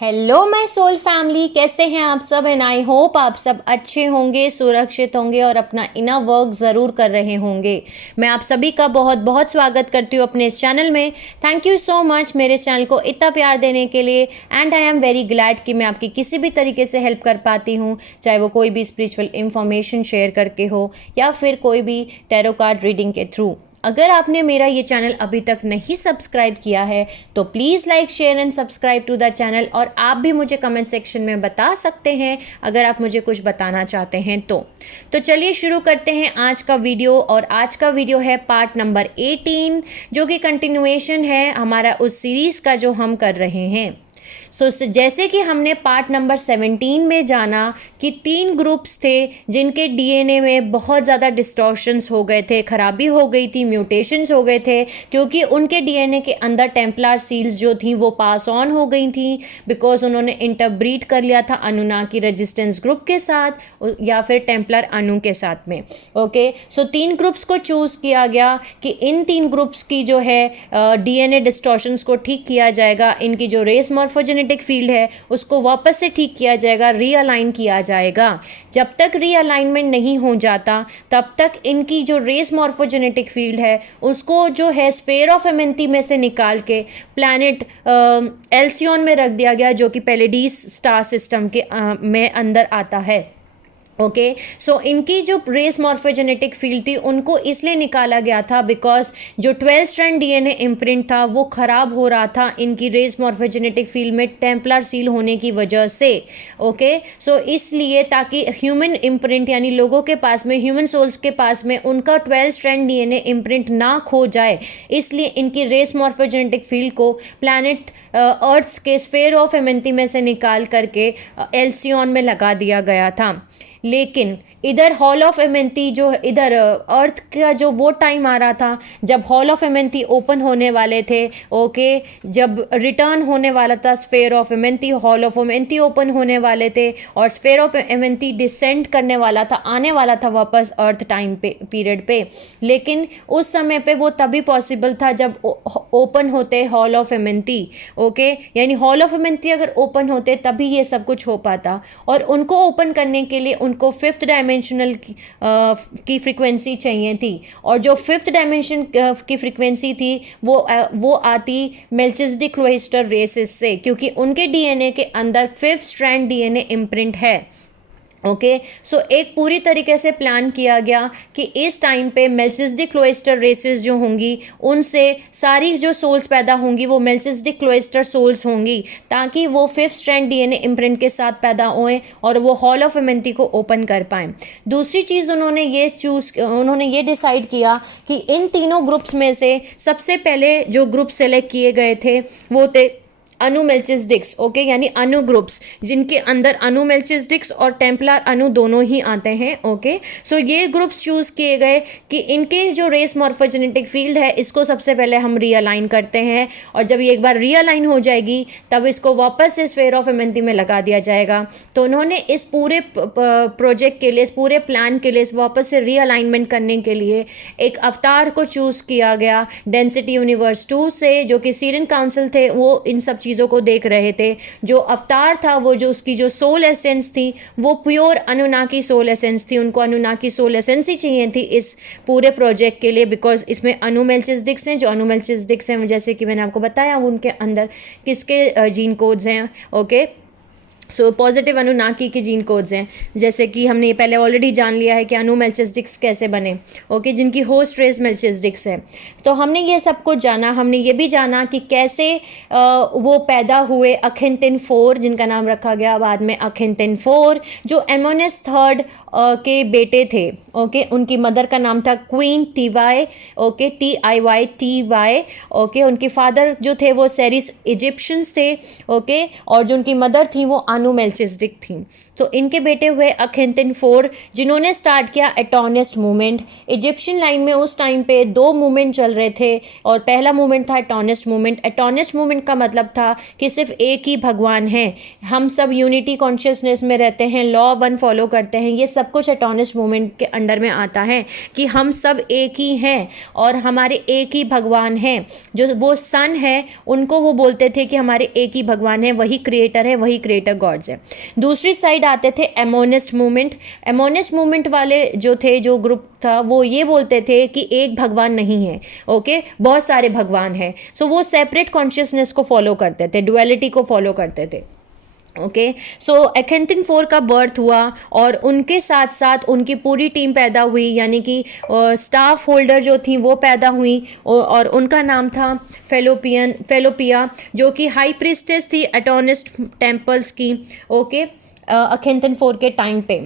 Hello my soul family, कैसे हैं आप सब। एंड आई होप आप सब अच्छे होंगे, सुरक्षित होंगे और अपना इनर वर्क ज़रूर कर रहे होंगे। मैं आप सभी का बहुत बहुत स्वागत करती हूँ अपने इस चैनल में। थैंक यू सो मच मेरे इस चैनल को इतना प्यार देने के लिए। And I am very glad कि मैं आपकी किसी भी तरीके से हेल्प कर पाती हूँ, चाहे वो कोई भी स्पिरिचुअल इंफॉर्मेशन शेयर करके हो या फिर कोई भी टैरो कार्ड रीडिंग के थ्रू। अगर आपने मेरा ये चैनल अभी तक नहीं सब्सक्राइब किया है तो please like share and subscribe to the channel. और आप भी मुझे कमेंट सेक्शन में बता सकते हैं अगर आप मुझे कुछ बताना चाहते हैं तो चलिए शुरू करते हैं आज का वीडियो। और आज का वीडियो है पार्ट नंबर 18, जो कि कंटिन्यूएशन है हमारा उस सीरीज़ का जो हम कर रहे हैं। जैसे कि हमने पार्ट नंबर 17 में जाना कि 3 ग्रुप्स थे जिनके डीएनए में बहुत ज़्यादा डिस्टॉर्शंस हो गए थे, खराबी हो गई थी, म्यूटेशंस हो गए थे, क्योंकि उनके डीएनए के अंदर टेम्पलर सील्स जो थी वो पास ऑन हो गई थी बिकॉज उन्होंने इंटरब्रीड कर लिया था अनुनाकी रेजिस्टेंस ग्रुप के साथ या फिर टेम्पलर अनु के साथ में। ओके, सो 3 ग्रुप्स को चूज़ किया गया कि इन 3 ग्रुप्स की जो है डीएनए डिस्टॉर्शंस को ठीक किया जाएगा, इनकी जो रेस मॉर्फोजेनेटिक फील्ड है उसको वापस से ठीक किया जाएगा, रीअलाइन किया जाएगा। जब तक रीअलाइनमेंट नहीं हो जाता तब तक इनकी जो रेस मॉर्फोजेनेटिक फील्ड है उसको जो है स्फेयर ऑफ एमेंथी में से निकाल के प्लैनेट एल्सियन में रख दिया गया, जो कि पेलेडीज स्टार सिस्टम के में अंदर आता है। ओके, सो इनकी जो रेस मॉर्फोजेनेटिक फील्ड थी उनको इसलिए निकाला गया था बिकॉज जो 12 स्ट्रैंड डीएनए इम्प्रिंट था वो ख़राब हो रहा था इनकी रेस मॉर्फोजेनेटिक फील्ड में टेम्पलर सील होने की वजह से। ओके, सो इसलिए ताकि ह्यूमन इम्प्रिंट यानी लोगों के पास में, ह्यूमन सोल्स के पास में उनका 12 स्ट्रैंड डीएनए इम्प्रिंट ना खो जाए, इसलिए इनकी रेस मॉर्फोजेनेटिक फील्ड को प्लैनेट अर्थ के स्फेयर ऑफ एमेंथी में से निकाल करके एल्सियन में लगा दिया गया था। लेकिन इधर हॉल ऑफ एमेंथी जो इधर अर्थ का जो वो टाइम आ रहा था जब हॉल ऑफ एमेंथी ओपन होने वाले थे। ओके, जब रिटर्न होने वाला था sphere of Amenti, hall of Amenti open होने वाले थे और स्फेयर ऑफ एमेंथी डिसेंड करने वाला था, आने वाला था वापस अर्थ टाइम पे पीरियड पे। लेकिन उस समय पे वो तभी पॉसिबल था जब ओपन होते हॉल ऑफ एमेंथी। ओके, यानी हॉल ऑफ एमेंथी अगर ओपन होते तभी ये सब कुछ हो पाता। और उनको ओपन करने के लिए उनको 5th डायमेंशनल की फ्रीक्वेंसी चाहिए थी, और जो 5th डायमेंशन की फ्रीक्वेंसी थी वो आती मेल्चिसडिक क्लोइस्टर रेसेस से, क्योंकि उनके डीएनए के अंदर 5th स्ट्रैंड डीएनए इम्प्रिंट है। ओके, सो एक पूरी तरीके से प्लान किया गया कि इस टाइम पे मेल्चिसडिक क्लोइस्टर रेसेस जो होंगी उनसे सारी जो सोल्स पैदा होंगी वो मेल्चिसडिक क्लोइस्टर सोल्स होंगी, ताकि वो 5th स्ट्रैंड डीएनए इम्प्रिंट के साथ पैदा होएं और वो हॉल ऑफ एमेंथी को ओपन कर पाएं। दूसरी चीज़ उन्होंने ये डिसाइड किया कि इन तीनों ग्रुप्स में से सबसे पहले जो ग्रुप सेलेक्ट किए गए थे वो थे अनु मेल्चिसडिक्स। ओके, यानी अनु ग्रुप्स जिनके अंदर अनु मेल्चिसडिक्स और टेम्पलर अनु दोनों ही आते हैं। ओके, सो ये ग्रुप्स चूज़ किए गए कि इनके जो रेस मॉर्फोजेनेटिक फील्ड है इसको सबसे पहले हम रीअलाइन करते हैं, और जब ये एक बार रीअलाइन हो जाएगी तब इसको वापस से स्फेयर ऑफ एमेंथी में लगा दिया जाएगा। तो उन्होंने इस पूरे प्रोजेक्ट के लिए, इस पूरे प्लान के लिए, इस वापस से रीअलाइनमेंट करने के लिए एक अवतार को चूज़ किया गया डेंसिटी यूनिवर्स 2 से, जो कि सीरियन काउंसिल थे वो इन सब चीज़ों को देख रहे थे। जो अवतार था वो जो उसकी जो सोल एसेंस थी वो प्योर अनुनाकी सोल एसेंस थी, उनको अनुनाकी सोल एसेंस ही चाहिए थी इस पूरे प्रोजेक्ट के लिए, बिकॉज इसमें अनु मेल्चिसडिक्स हैं। जो अनु मेल्चिसडिक्स हैं जैसे कि मैंने आपको बताया उनके अंदर किसके जीन कोड्स हैं। ओके, सो पॉजिटिव अनुनाकी के जीन कोड्स हैं, जैसे कि हमने ये पहले ऑलरेडी जान लिया है कि अनु मेल्चिसडिक्स कैसे बने। ओके, जिनकी होस्ट रेस मेल्चिसडिक्स है। तो हमने ये सब कुछ जाना। हमने ये भी जाना कि कैसे वो पैदा हुए अखिन्तिन 4, जिनका नाम रखा गया बाद में अखिन्तिन 4, जो एमोनस थर्ड के बेटे थे। ओके, उनकी मदर का नाम था queen TY. Okay, TIYTY। Okay, उनके फादर जो थे वो सेरिस इजिप्शियंस थे। ओके, और जो उनकी मदर थी वो अनु मेल्चिसडिक थी। तो इनके बेटे हुए अखिन्तिन 4, जिन्होंने स्टार्ट किया एटोनिस्ट मूवमेंट। इजिप्शियन लाइन में उस टाइम पे 2 मूवमेंट चल रहे थे, और पहला मूवमेंट था एटोनिस्ट मूवमेंट। एटोनिस्ट मूवमेंट का मतलब था कि सिर्फ एक ही भगवान है, हम सब यूनिटी कॉन्शियसनेस में रहते हैं, लॉ 1 फॉलो करते हैं, ये सब कुछ एटोनिस्ट मूवमेंट के अंडर में आता है कि हम सब एक ही हैं और हमारे एक ही भगवान हैं। जो वो सन है उनको वो बोलते थे कि हमारे एक ही भगवान है, वही क्रिएटर है, वही क्रिएटर गॉड्स है। दूसरी साइड आते थे एमोनिस्ट मूवमेंट। एमोनिस्ट मूवमेंट वाले जो थे, जो ग्रुप था, वो ये बोलते थे कि एक भगवान नहीं है, ओके, बहुत सारे भगवान हैं। सो वो सेपरेट कॉन्शियसनेस को फॉलो करते थे, डुअलिटी को फॉलो करते थे। ओके, सो अखेंतिन 4 का बर्थ हुआ और उनके साथ साथ उनकी पूरी टीम पैदा हुई, यानी कि स्टाफ होल्डर जो थी वो पैदा हुई और उनका नाम था फेलोपिया, जो कि हाई प्रीस्टेस थी एटोनिस्ट टेम्पल्स की। ओके, अखेंतिन 4 के टाइम पे,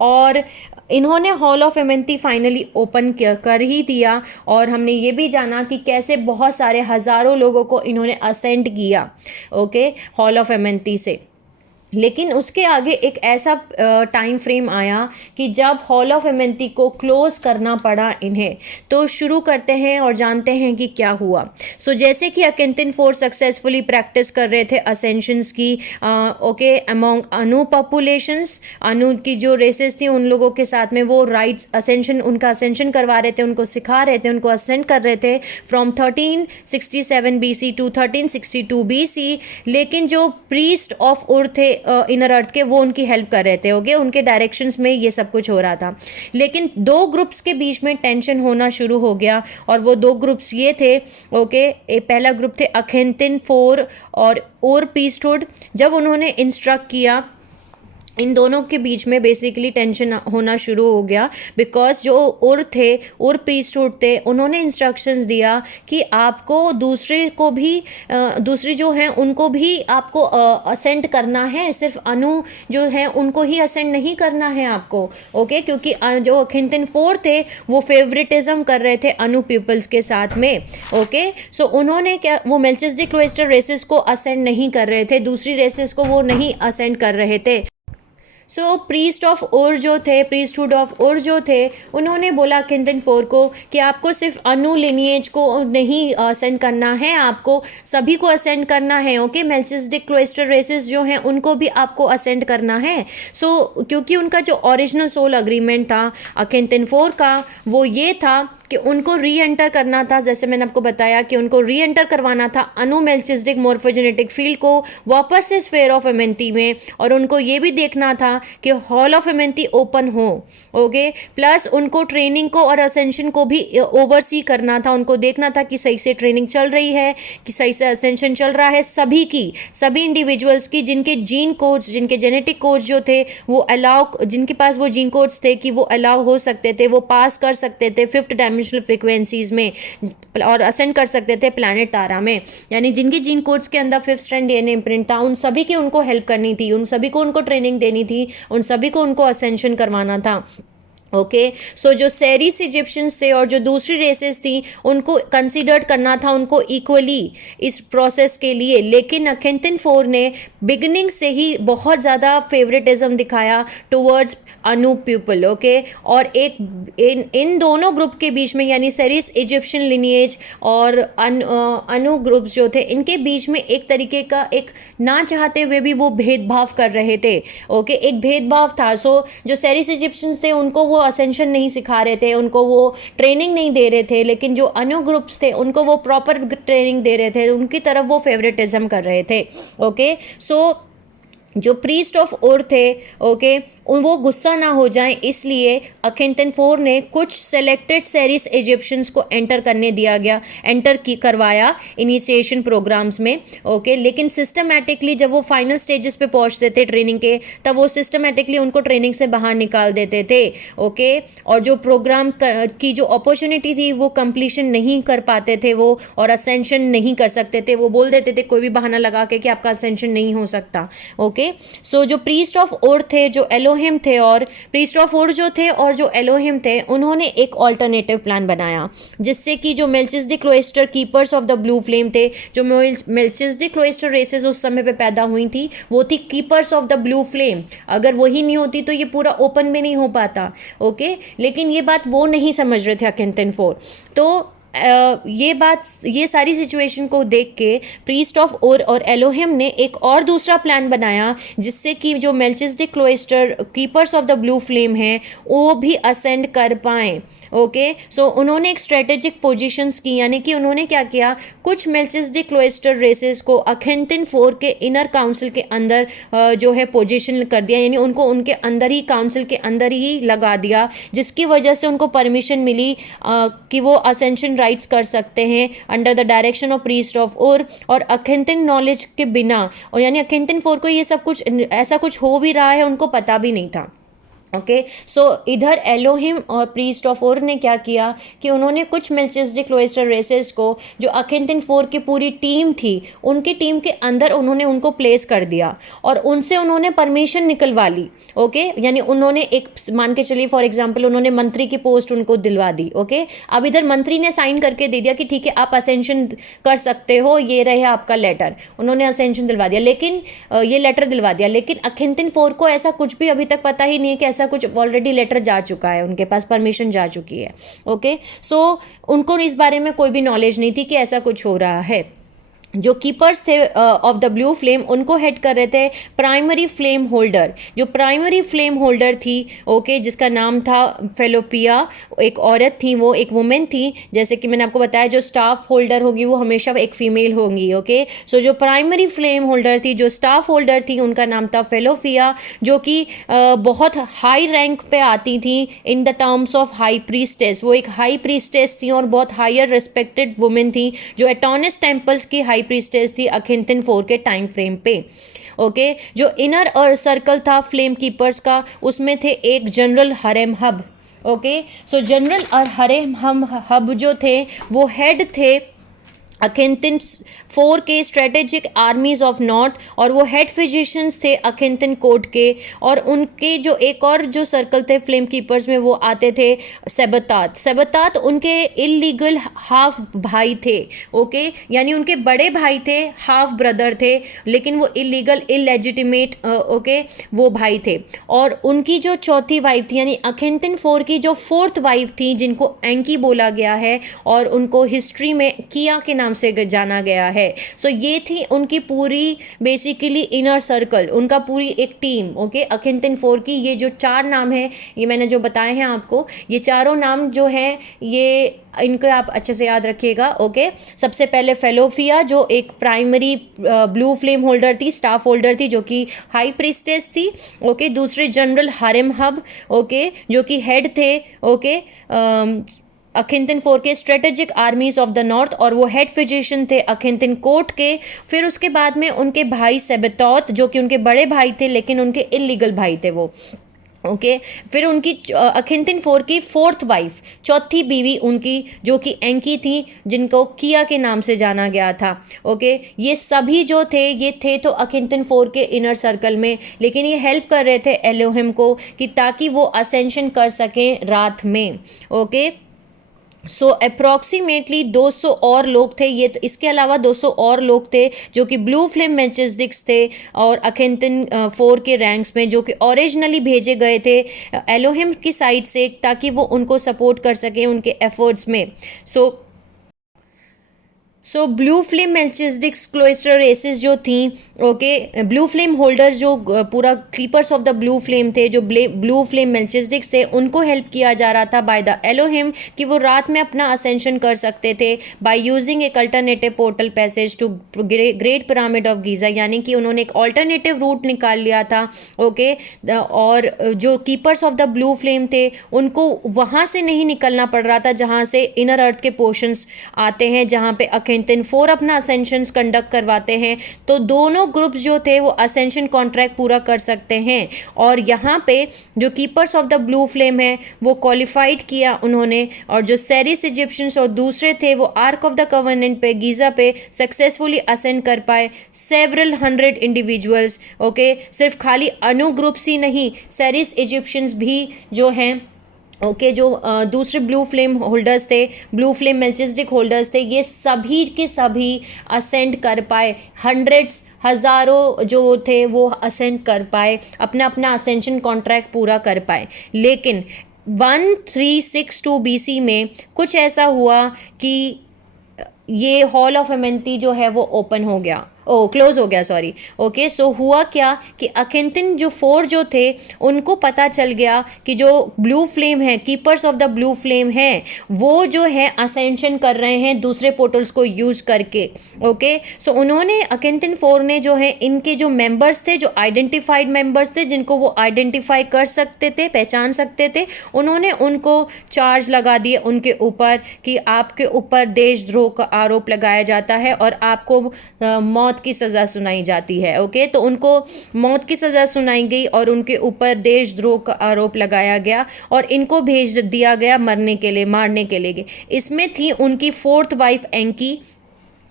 और इन्होंने हॉल ऑफ एमेंती फाइनली ओपन कर ही दिया। और हमने ये भी जाना कि कैसे बहुत सारे हज़ारों लोगों को इन्होंने असेंड किया, ओके, हॉल ऑफ एमेंती से। लेकिन उसके आगे एक ऐसा टाइम फ्रेम आया कि जब हॉल ऑफ एमेंती को क्लोज करना पड़ा इन्हें। तो शुरू करते हैं और जानते हैं कि क्या हुआ। सो जैसे कि अखेंतिन 4 सक्सेसफुली प्रैक्टिस कर रहे थे असेंशंस की, ओके, अमॉन्ग अनु पॉपुलेशंस, अनु की जो रेसेस थी उन लोगों के साथ में वो राइट्स असेंशन, उनका असेंशन करवा रहे थे, उनको सिखा रहे थे, उनको असेंड कर रहे थे फ्रॉम 1367 BC टू 1362 BC। लेकिन जो प्रीस्ट ऑफ उर थे इनर अर्थ के, वो उनकी हेल्प कर रहे थे, ओके, उनके डायरेक्शंस में ये सब कुछ हो रहा था। लेकिन दो ग्रुप्स के बीच में टेंशन होना शुरू हो गया, और वो दो ग्रुप्स ये थे, ओके, पहला ग्रुप थे अखेंतिन 4 और उर पीस्टहुड। जब उन्होंने इंस्ट्रक्ट किया, इन दोनों के बीच में बेसिकली टेंशन होना शुरू हो गया, बिकॉज जो उर थे, उर पीस्टहुड थे, उन्होंने इंस्ट्रक्शंस दिया कि आपको दूसरे को भी दूसरे जो हैं उनको भी आपको असेंड करना है, सिर्फ अनु जो हैं उनको ही असेंड नहीं करना है आपको, ओके, क्योंकि जो अखेंतिन 4 थे वो फेवरेटिज्म कर रहे थे अनु पीपल्स के साथ में, ओके। सो उन्होंने क्या, वो मेल्चिसडिक क्लोइस्टर रेसेस को असेंड नहीं कर रहे थे, दूसरी रेसेस को वो नहीं असेंड कर रहे थे। सो प्रीस्ट ऑफ उर जो थे, प्रीस्टहुड ऑफ उर जो थे, उन्होंने बोला अखेंतिन 4 को कि आपको सिर्फ अनु लिनिएज को नहीं असेंड करना है, आपको सभी को असेंड करना है, ओके। मेल्चिसडिक क्लोइस्टर रेसेस जो हैं उनको भी आपको असेंड करना है। सो क्योंकि उनका जो ओरिजिनल सोल अग्रीमेंट था अखेंतिन 4 का, वो ये था कि उनको री एंटर करना था, जैसे मैंने आपको बताया कि उनको री एंटर करवाना था अनु मेल्चिसडिक मॉर्फोजेनेटिक फील्ड को वापस से स्फीयर ऑफ एमेंती में, और उनको ये भी देखना था कि हॉल ऑफ एमेंती ओपन हो, ओके। प्लस उनको ट्रेनिंग को और असेंशन को भी ओवरसी करना था, उनको देखना था कि सही से ट्रेनिंग चल रही है, कि सही से असेंशन चल रहा है, सभी इंडिविजुअल्स की जिनके जीन कोड्स, जिनके जेनेटिक कोड्स जो थे वो अलाउ, जिनके पास वो जीन कोड्स थे कि वो अलाउ हो सकते थे, वो पास कर सकते थे 5th डायमेंशनल फ्रीक्वेंसीज में और असेंड कर सकते थे प्लैनेट तारा में। यानी जिनके जीन कोड्स के अंदर 5th स्ट्रैंड डीएनए इम्प्रिंट था, उन सभी की उनको हेल्प करनी थी, उन सभी को उनको ट्रेनिंग देनी थी, उन सभी को उनको असेंशन करवाना था, ओके। सो जो सेरिस इजिप्शियंस थे और जो दूसरी रेसेस थी उनको कंसीडर्ड करना था उनको इक्वली इस प्रोसेस के लिए। लेकिन अखेंतिन 4 ने बिगिनिंग से ही बहुत ज़्यादा फेवरेटिज्म दिखाया टुवर्ड्स अनु पीपल, ओके। और एक इन दोनों ग्रुप के बीच में, यानी सेरिस इजिप्शियन लिनिएज और अनु ग्रुप्स जो थे, इनके बीच में एक तरीके का, एक ना चाहते हुए भी वो भेदभाव कर रहे थे, ओके, एक भेदभाव था। सो जो सेरिस इजिप्शियंस थे उनको वो असेंशन नहीं सिखा रहे थे, उनको वो ट्रेनिंग नहीं दे रहे थे, लेकिन जो अनु ग्रुप्स थे उनको वो प्रॉपर ट्रेनिंग दे रहे थे, उनकी तरफ वो फेवरेटिज्म कर रहे थे, ओके। सो जो प्रीस्ट ऑफ उर थे, ओके, वो गुस्सा ना हो जाएं इसलिए अखेंतिन 4 ने कुछ सेलेक्टेड सेरिस इजिप्शियंस को एंटर करवाया इनिशिएशन प्रोग्राम्स में, ओके। लेकिन सिस्टमैटिकली जब वो फाइनल स्टेजेस पे पहुंचते थे ट्रेनिंग के, तब वो सिस्टमैटिकली उनको ट्रेनिंग से बाहर निकाल देते थे, ओके। और जो प्रोग्राम की जो अपॉर्चुनिटी थी वो कंप्लीशन नहीं कर पाते थे वो, और असेंशन नहीं कर सकते थे, वो बोल देते थे कोई भी बहाना लगा के कि आपका असेंशन नहीं हो सकता, ओके। सो जो प्रीस्ट ऑफ उर थे, जो एलोहिम थे, और प्रीस्ट ऑफ उर जो थे और जो एलोहिम थे, उन्होंने एक ऑल्टरनेटिव प्लान बनाया, जिससे कि जो Melchizedek cloister keepers of the blue flame थे, जो मेल्चिसडिक क्लोइस्टर रेसेस उस समय पे पैदा हुई थी, वो थी keepers of the blue flame. अगर वही नहीं होती तो ये पूरा ओपन में नहीं हो पाता, ओके। लेकिन ये बात वो नहीं समझ रहे थे अखेंतिन 4। तो ये सारी सिचुएशन को देख के प्रीस्ट ऑफ ओर और एलोहिम ने एक और दूसरा प्लान बनाया, जिससे कि जो Melchizedek cloister keepers of the blue flame हैं वो भी असेंड कर पाएँ। ओके, सो उन्होंने एक स्ट्रेटेजिक पोजीशंस की, यानी कि उन्होंने क्या किया, कुछ मेल्चिसडिक क्लोइस्टर रेसेस को अखेंटिन 4 के इनर काउंसिल के अंदर जो है पोजीशन कर दिया, यानी उनको उनके अंदर ही, काउंसिल के अंदर ही लगा दिया, जिसकी वजह से उनको परमिशन मिली कि वो असेंशन राइट्स कर सकते हैं under the direction of priest of ओर, और अखेंटिन नॉलेज के बिना, और यानी अखेंटिन 4 को ये सब कुछ, ऐसा कुछ हो भी रहा है, उनको पता भी नहीं था। ओके, सो इधर एलोहिम और प्रीस्ट ऑफ ओर ने क्या किया कि उन्होंने कुछ मेल्चिसडिक क्लोइस्टर रेसेस को, जो अखेंटिन 4 की पूरी टीम थी, उनकी टीम के अंदर उन्होंने उनको प्लेस कर दिया और उनसे उन्होंने परमिशन निकलवा ली। ओके, यानी उन्होंने एक, मान के चलिए फॉर एग्जांपल, उन्होंने मंत्री की पोस्ट उनको दिलवा दी। ओके, अब इधर मंत्री ने साइन करके दे दिया कि ठीक है आप असेंशन कर सकते हो, ये रहे आपका लेटर, उन्होंने असेंशन दिलवा दिया, लेकिन ये लेटर दिलवा दिया, लेकिन अखेंटिन 4 को ऐसा कुछ भी अभी तक पता ही नहीं है कि कुछ ऑलरेडी लेटर जा चुका है, उनके पास परमिशन जा चुकी है। ओके, सो उनको इस बारे में कोई भी नॉलेज नहीं थी कि ऐसा कुछ हो रहा है। जो कीपर्स थे ऑफ द ब्लू फ्लेम, उनको हेड कर रहे थे प्राइमरी फ्लेम होल्डर। जो प्राइमरी फ्लेम होल्डर थी, ओके, जिसका नाम था फेलोपिया, एक औरत थी, वो एक वुमेन थी। जैसे कि मैंने आपको बताया, जो स्टाफ होल्डर होगी वो हमेशा एक फीमेल होंगी। ओके, सो जो प्राइमरी फ्लेम होल्डर थी, जो स्टाफ होल्डर थी, उनका नाम था फेलोपिया, जो कि बहुत हाई रैंक पे आती थी in the terms of high priestess. वो एक हाई प्रीस्टेस थी और बहुत हायर रिस्पेक्टेड वुमेन थी, जो एटोनिस टेम्पल्स की हाई प्रीस्टेस थी अखेंटिन 4 के टाइम फ्रेम पे। ओके, जो इनर और सर्कल था फ्लेम कीपर्स का, उसमें थे एक general harem hub. Okay, so general और हरेम हब जो थे वो हेड थे अखेंटिन 4 के स्ट्रेटेजिक आर्मीज ऑफ नॉर्थ, और वो हेड फिजिशियंस थे अखेंटिन कोड के। और उनके जो एक और जो सर्कल थे फ्लेम कीपर्स में, वो आते थे सेबतात। सेबतात उनके इलीगल हाफ भाई थे। ओके, यानी उनके बड़े भाई थे, हाफ ब्रदर थे, लेकिन वो इलीगल इलेजिटिमेट ओके वो भाई थे। और उनकी जो चौथी वाइफ थी, यानी अखेंटिन 4 की जो फोर्थ वाइफ थी, जिनको एंकी बोला गया है और उनको हिस्ट्री में किया के नाम से जाना गया है। सो ये थी उनकी पूरी बेसिकली इनर सर्कल, उनका पूरी एक टीम। ओके, अखेंटिन 4 की ये जो 4 नाम है, ये मैंने जो बताए हैं आपको, ये चारों नाम जो हैं, ये इनको आप अच्छे से याद रखिएगा। ओके, सबसे पहले फेलोफिया, जो एक प्राइमरी ब्लू फ्लेम होल्डर थी, स्टाफ होल्डर थी, जो कि हाई प्रीस्टेस थी। ओके, दूसरे जनरल हरेम हब, ओके, जो कि हेड थे, ओके, अखेंटिन 4 के स्ट्रेटेजिक आर्मीज ऑफ द नॉर्थ, और वो हेड फिजिशियन थे अखेंटिन कोर्ट के। फिर उसके बाद में उनके भाई सेबेतौत, जो कि उनके बड़े भाई थे लेकिन उनके इलीगल भाई थे वो। ओके, फिर उनकी अखेंटिन 4 की फोर्थ वाइफ, चौथी बीवी उनकी, जो कि एंकी थी, जिनको किया के नाम से जाना गया था। ओके, ये सभी जो थे, ये थे तो अखेंटिन 4 के इनर सर्कल में, लेकिन ये हेल्प कर रहे थे एलोहिम को कि ताकि वो असेंशन कर सकें रात में। ओके, सो अप्रॉक्सीमेटली 200 और लोग थे। ये तो इसके अलावा 200 और लोग थे जो कि ब्लू फ्लेम मेल्चिसडिक्स थे और अखेंटिन 4 के रैंक्स में, जो कि ओरिजिनली भेजे गए थे एलोहिम की साइड से, ताकि वो उनको सपोर्ट कर सकें उनके एफर्ट्स में। सो ब्लू फ्लेम मेल्चिसडिक्स क्लोइस्टर रेसेस जो थी, ओके, ब्लू फ्लेम होल्डर्स जो पूरा keepers of the blue flame थे, जो ब्लू फ्लेम मेल्चिसडिक्स थे, उनको हेल्प किया जा रहा था बाय द एलोहिम कि वो रात में अपना असेंशन कर सकते थे बाय यूजिंग एक alternative portal passage to great pyramid of Giza. यानी कि उन्होंने एक ऑल्टरनेटिव रूट निकाल लिया था। ओके, और जो keepers of the blue flame थे, उनको वहाँ से नहीं निकलना पड़ रहा था जहाँ से इनर अर्थ के पोर्शंस आते हैं, जहाँ पे अखेंटिन 4 अपना असेंशन कंडक्ट करवाते हैं। तो दोनों ग्रुप्स जो थे वो असेंशन कॉन्ट्रैक्ट पूरा कर सकते हैं। और यहाँ पे जो keepers of the blue flame है वो क्वालिफाइड किया उन्होंने, और जो सेरिस इजिप्शियंस और दूसरे थे वो आर्क ऑफ द कवर्नेंट पे, गीज़ा पे सक्सेसफुली असेंड कर पाए सेवरल 100 इंडिविजुअल्स। ओके, सिर्फ खाली अनु ग्रुप्स ही नहीं, सेरिस इजिप्शियंस भी जो हैं, ओके, जो दूसरे ब्लू फ्लेम होल्डर्स थे, ब्लू फ्लेम मेल्चिसडिक होल्डर्स थे, ये सभी के सभी असेंड कर पाए। हंड्रेड्स, हज़ारों जो थे वो असेंड कर पाए, अपना अपना असेंशन कॉन्ट्रैक्ट पूरा कर पाए। लेकिन 1362 BC में कुछ ऐसा हुआ कि ये हॉल ऑफ एमेंती जो है वो ओपन हो गया, क्लोज हो गया, सॉरी। ओके, सो हुआ क्या कि अखेंतिन जो 4 जो थे उनको पता चल गया कि जो ब्लू फ्लेम है, keepers of the blue flame है, वो जो है असेंशन कर रहे हैं दूसरे पोर्टल्स को यूज करके। ओके, सो उन्होंने अखेंतिन 4 ने जो है इनके जो मेंबर्स थे, जो आइडेंटिफाइड मेंबर्स थे जिनको वो आइडेंटिफाई कर सकते थे, पहचान सकते थे, उन्होंने उनको चार्ज लगा दिए उनके ऊपर कि आपके ऊपर देशद्रोह का आरोप लगाया जाता है और आपको मौत की सज़ा सुनाई जाती है। ओके, तो उनको मौत की सज़ा सुनाई गई और उनके ऊपर देशद्रोह का आरोप लगाया गया और इनको भेज दिया गया मरने के लिए, मारने के लिए। इसमें थी उनकी 4th वाइफ एंकी।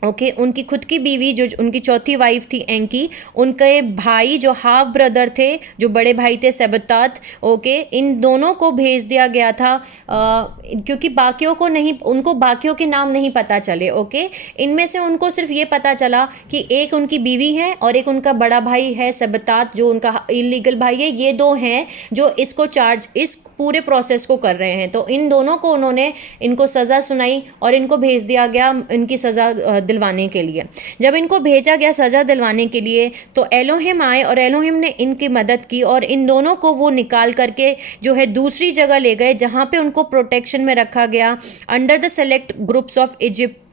ओके, उनकी खुद की बीवी जो उनकी 4थी वाइफ थी एंकी, उनके भाई जो हाफ ब्रदर थे, जो बड़े भाई थे सेबतात। ओके, इन दोनों को भेज दिया गया था क्योंकि बाकियों को नहीं, उनको बाकियों के नाम नहीं पता चले। ओके, इनमें से उनको सिर्फ ये पता चला कि एक उनकी बीवी है और एक उनका बड़ा भाई है सेबतात, जो उनका इलीगल भाई है। ये 2 हैं जो इसको चार्ज, इस पूरे प्रोसेस को कर रहे हैं। तो इन दोनों को उन्होंने, इनको सज़ा सुनाई और इनको भेज दिया गया इनकी सज़ा दिलवाने के लिए। जब इनको भेजा गया सज़ा दिलवाने के लिए तो एलोहिम आए और एलोहिम ने इनकी मदद की और इन दोनों को वो निकाल करके जो है दूसरी जगह ले गए जहाँ पे उनको प्रोटेक्शन में रखा गया, under the select groups of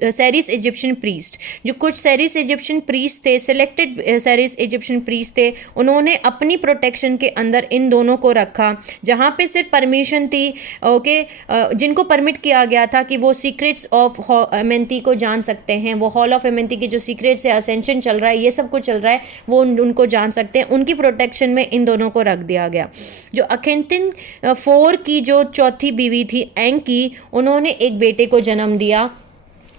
सेरिस Egyptian priest. जो कुछ सेरिस इजिप्शियन प्रीस्ट थे, सिलेक्टेड सेरिस इजिप्शियन प्रीस्ट थे, उन्होंने अपनी प्रोटेक्शन के अंदर इन दोनों को रखा, जहाँ पे सिर्फ परमिशन थी। ओके, जिनको परमिट किया गया था कि वो सीक्रेट्स ऑफ एमेंती को जान सकते हैं, वो हॉल ऑफ एमेंती के जो सीक्रेट्स है, असेंशन चल रहा है, ये सब कुछ चल रहा है, वो उनको जान सकते हैं। उनकी प्रोटेक्शन में इन दोनों को रख दिया गया। जो अखेंतिन 4 की जो 4थी बीवी थी एंकी, उन्होंने एक बेटे को जन्म दिया।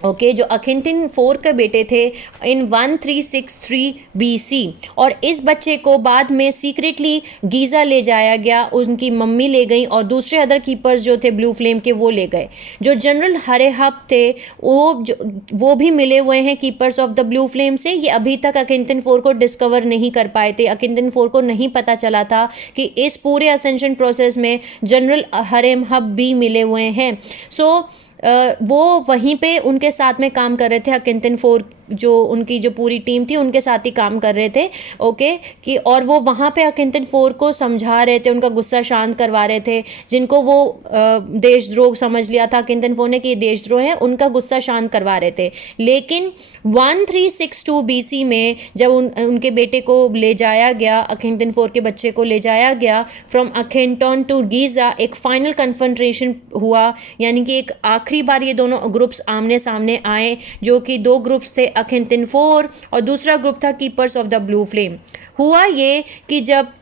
ओके, जो अखेंतिन 4 के बेटे थे इन 1363 BC, और इस बच्चे को बाद में सीक्रेटली गीज़ा ले जाया गया, उनकी मम्मी ले गई और दूसरे अदर कीपर्स जो थे ब्लू फ्लेम के वो ले गए। जो जनरल हरेहप थे वो भी मिले हुए हैं keepers of the blue flame से। ये अभी तक अखेंतिन 4 को डिस्कवर नहीं कर पाए थे। अखेंतिन 4 को नहीं पता चला था कि इस पूरे असेंशन प्रोसेस में जनरल हरेहप भी मिले हुए हैं। सो वो वहीं पे उनके साथ में काम कर रहे थे। अखेंतिन 4 जो उनकी जो पूरी टीम थी उनके साथ ही काम कर रहे थे। ओके, कि और वो वहाँ पे अखेंतिन 4 को समझा रहे थे, उनका गुस्सा शांत करवा रहे थे। जिनको वो देशद्रोह समझ लिया था अखेंतिन 4 ने कि ये देशद्रोह है, उनका गुस्सा शांत करवा रहे थे। लेकिन 1362 BC में जब उनके बेटे को ले जाया गया, अखेंतिन 4 के बच्चे को ले जाया गया फ्रॉम अखेंटन टू गीज़ा, एक फाइनल कन्फ्रंटेशन हुआ, यानी कि एक आखिरी बार ये दोनों ग्रुप्स आमने सामने आए, जो कि 2 ग्रुप्स थे, अखेंतिन 4 और दूसरा ग्रुप था keepers of the blue flame. हुआ ये कि जब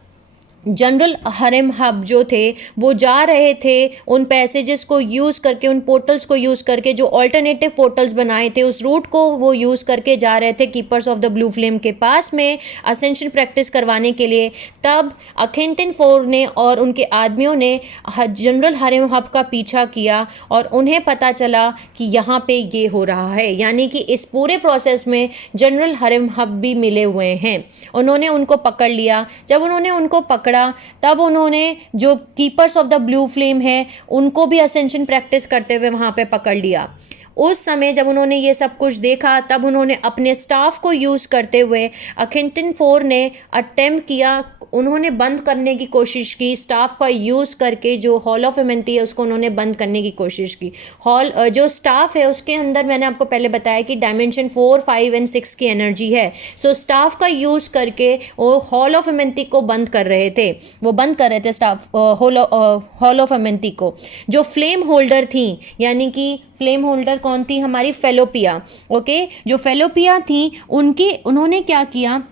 जनरल हरेहप जो थे वो जा रहे थे उन पैसेजेस को यूज़ करके, उन पोर्टल्स को यूज़ करके, जो ऑल्टरनेटिव पोर्टल्स बनाए थे उस रूट को वो यूज़ करके जा रहे थे keepers of the blue flame के पास में असेंशन प्रैक्टिस करवाने के लिए। तब अखेंतिन 4 ने और उनके आदमियों ने जनरल हरेहप का पीछा किया और उन्हें पता चला कि यहाँ पे ये हो रहा है, यानी कि इस पूरे प्रोसेस में जनरल हरेहप भी मिले हुए हैं। उन्होंने उनको पकड़ लिया। जब उन्होंने उनको पकड़ा तब उन्होंने जो keepers of the blue flame है उनको भी असेंशन प्रैक्टिस करते हुए वहां पे पकड़ लिया। उस समय जब उन्होंने ये सब कुछ देखा तब उन्होंने अपने स्टाफ को यूज़ करते हुए अखेंतिन 4 ने अटेम्प्ट किया, उन्होंने बंद करने की कोशिश की, स्टाफ का यूज़ करके जो हॉल ऑफ एमेंती है उसको उन्होंने बंद करने की कोशिश की। हॉल जो स्टाफ है उसके अंदर मैंने आपको पहले बताया कि डायमेंशन 4, 5 एंड 6 की एनर्जी है। सो स्टाफ का यूज़ करके वो हॉल ऑफ एमेंती को बंद कर रहे थे, वो बंद कर रहे थे स्टाफ हॉल ऑफ एमेंती को। जो फ्लेम होल्डर थी, यानी कि फ्लेम होल्डर कौन थी, हमारी फेलोपिया। ओके, जो फेलोपिया थी उन्होंने क्या किया,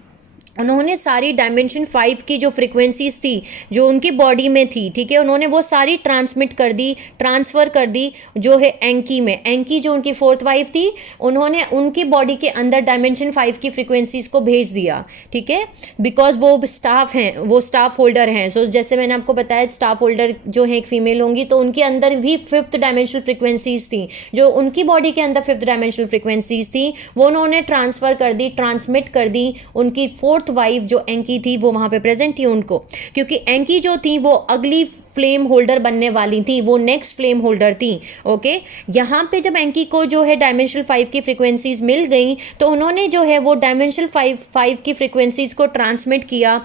उन्होंने सारी डायमेंशन 5 की जो फ्रीक्वेंसीज थी जो उनकी बॉडी में थी, ठीक है, उन्होंने वो सारी ट्रांसमिट कर दी, ट्रांसफ़र कर दी जो है एंकी में। एंकी जो उनकी 4th वाइफ थी, उन्होंने उनकी बॉडी के अंदर डायमेंशन 5 की फ्रीक्वेंसीज को भेज दिया, ठीक है, बिकॉज वो स्टाफ हैं, वो स्टाफ होल्डर हैं। सो जैसे मैंने आपको बताया स्टाफ होल्डर जो है एक फीमेल होंगी तो उनके अंदर भी 5th डायमेंशनल फ्रीक्वेंसीज थी, जो उनकी बॉडी के अंदर 5th डायमेंशनल फ्रीक्वेंसीज थी वो उन्होंने ट्रांसफ़र कर दी, ट्रांसमिट कर दी। उनकी 4th वाइफ जो एंकी थी वो वहाँ पे प्रेजेंट थी उनको, क्योंकि एंकी जो थी वो अगली फ्लेम होल्डर बनने वाली थी, वो नेक्स्ट फ्लेम होल्डर थी। ओके, यहाँ पे जब एंकी को जो है डायमेंशनल 5 की फ्रिक्वेंसीज मिल गई तो उन्होंने जो है वो डायमेंशनल 5 की फ्रिक्वेंसीज को ट्रांसमिट किया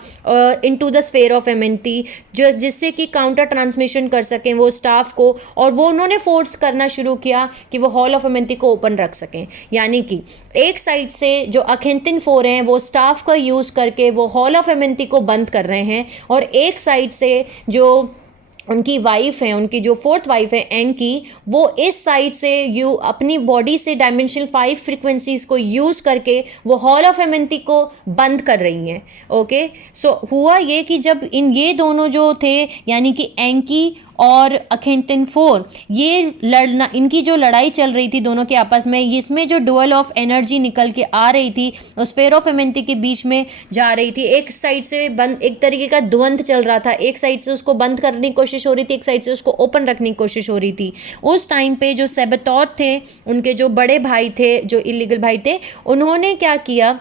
इनटू द स्फीयर ऑफ एमेंटी, जो जिससे कि काउंटर ट्रांसमिशन कर सकें वो स्टाफ को, और वो उन्होंने फोर्स करना शुरू किया कि वो हॉल ऑफ एमेंटी को ओपन रख सकें। यानी कि एक साइड से जो अखेंतिन 4 हैं वो स्टाफ का यूज़ करके वो हॉल ऑफ एमेंटी को बंद कर रहे हैं, और एक साइड से जो उनकी वाइफ है, उनकी जो फोर्थ वाइफ है एंकी, वो इस साइड से अपनी बॉडी से डायमेंशनल 5 फ्रिक्वेंसीज को यूज़ करके वो हॉल ऑफ एमेंटी को बंद कर रही हैं। ओके, सो हुआ ये कि जब ये दोनों जो थे यानी कि एंकी और अखेंतिन 4, ये लड़ना, इनकी जो लड़ाई चल रही थी दोनों के आपस में, इसमें जो डुअल ऑफ एनर्जी निकल के आ रही थी उस स्फीयर ऑफ एमेंटी के बीच में जा रही थी। एक साइड से बंद, एक तरीके का द्वंद्व चल रहा था, एक साइड से उसको बंद करने की कोशिश हो रही थी, एक साइड से उसको ओपन रखने की कोशिश हो रही थी। उस टाइम पे जो सेबेतौर थे, उनके जो बड़े भाई थे, जो इलीगल भाई थे, उन्होंने क्या किया,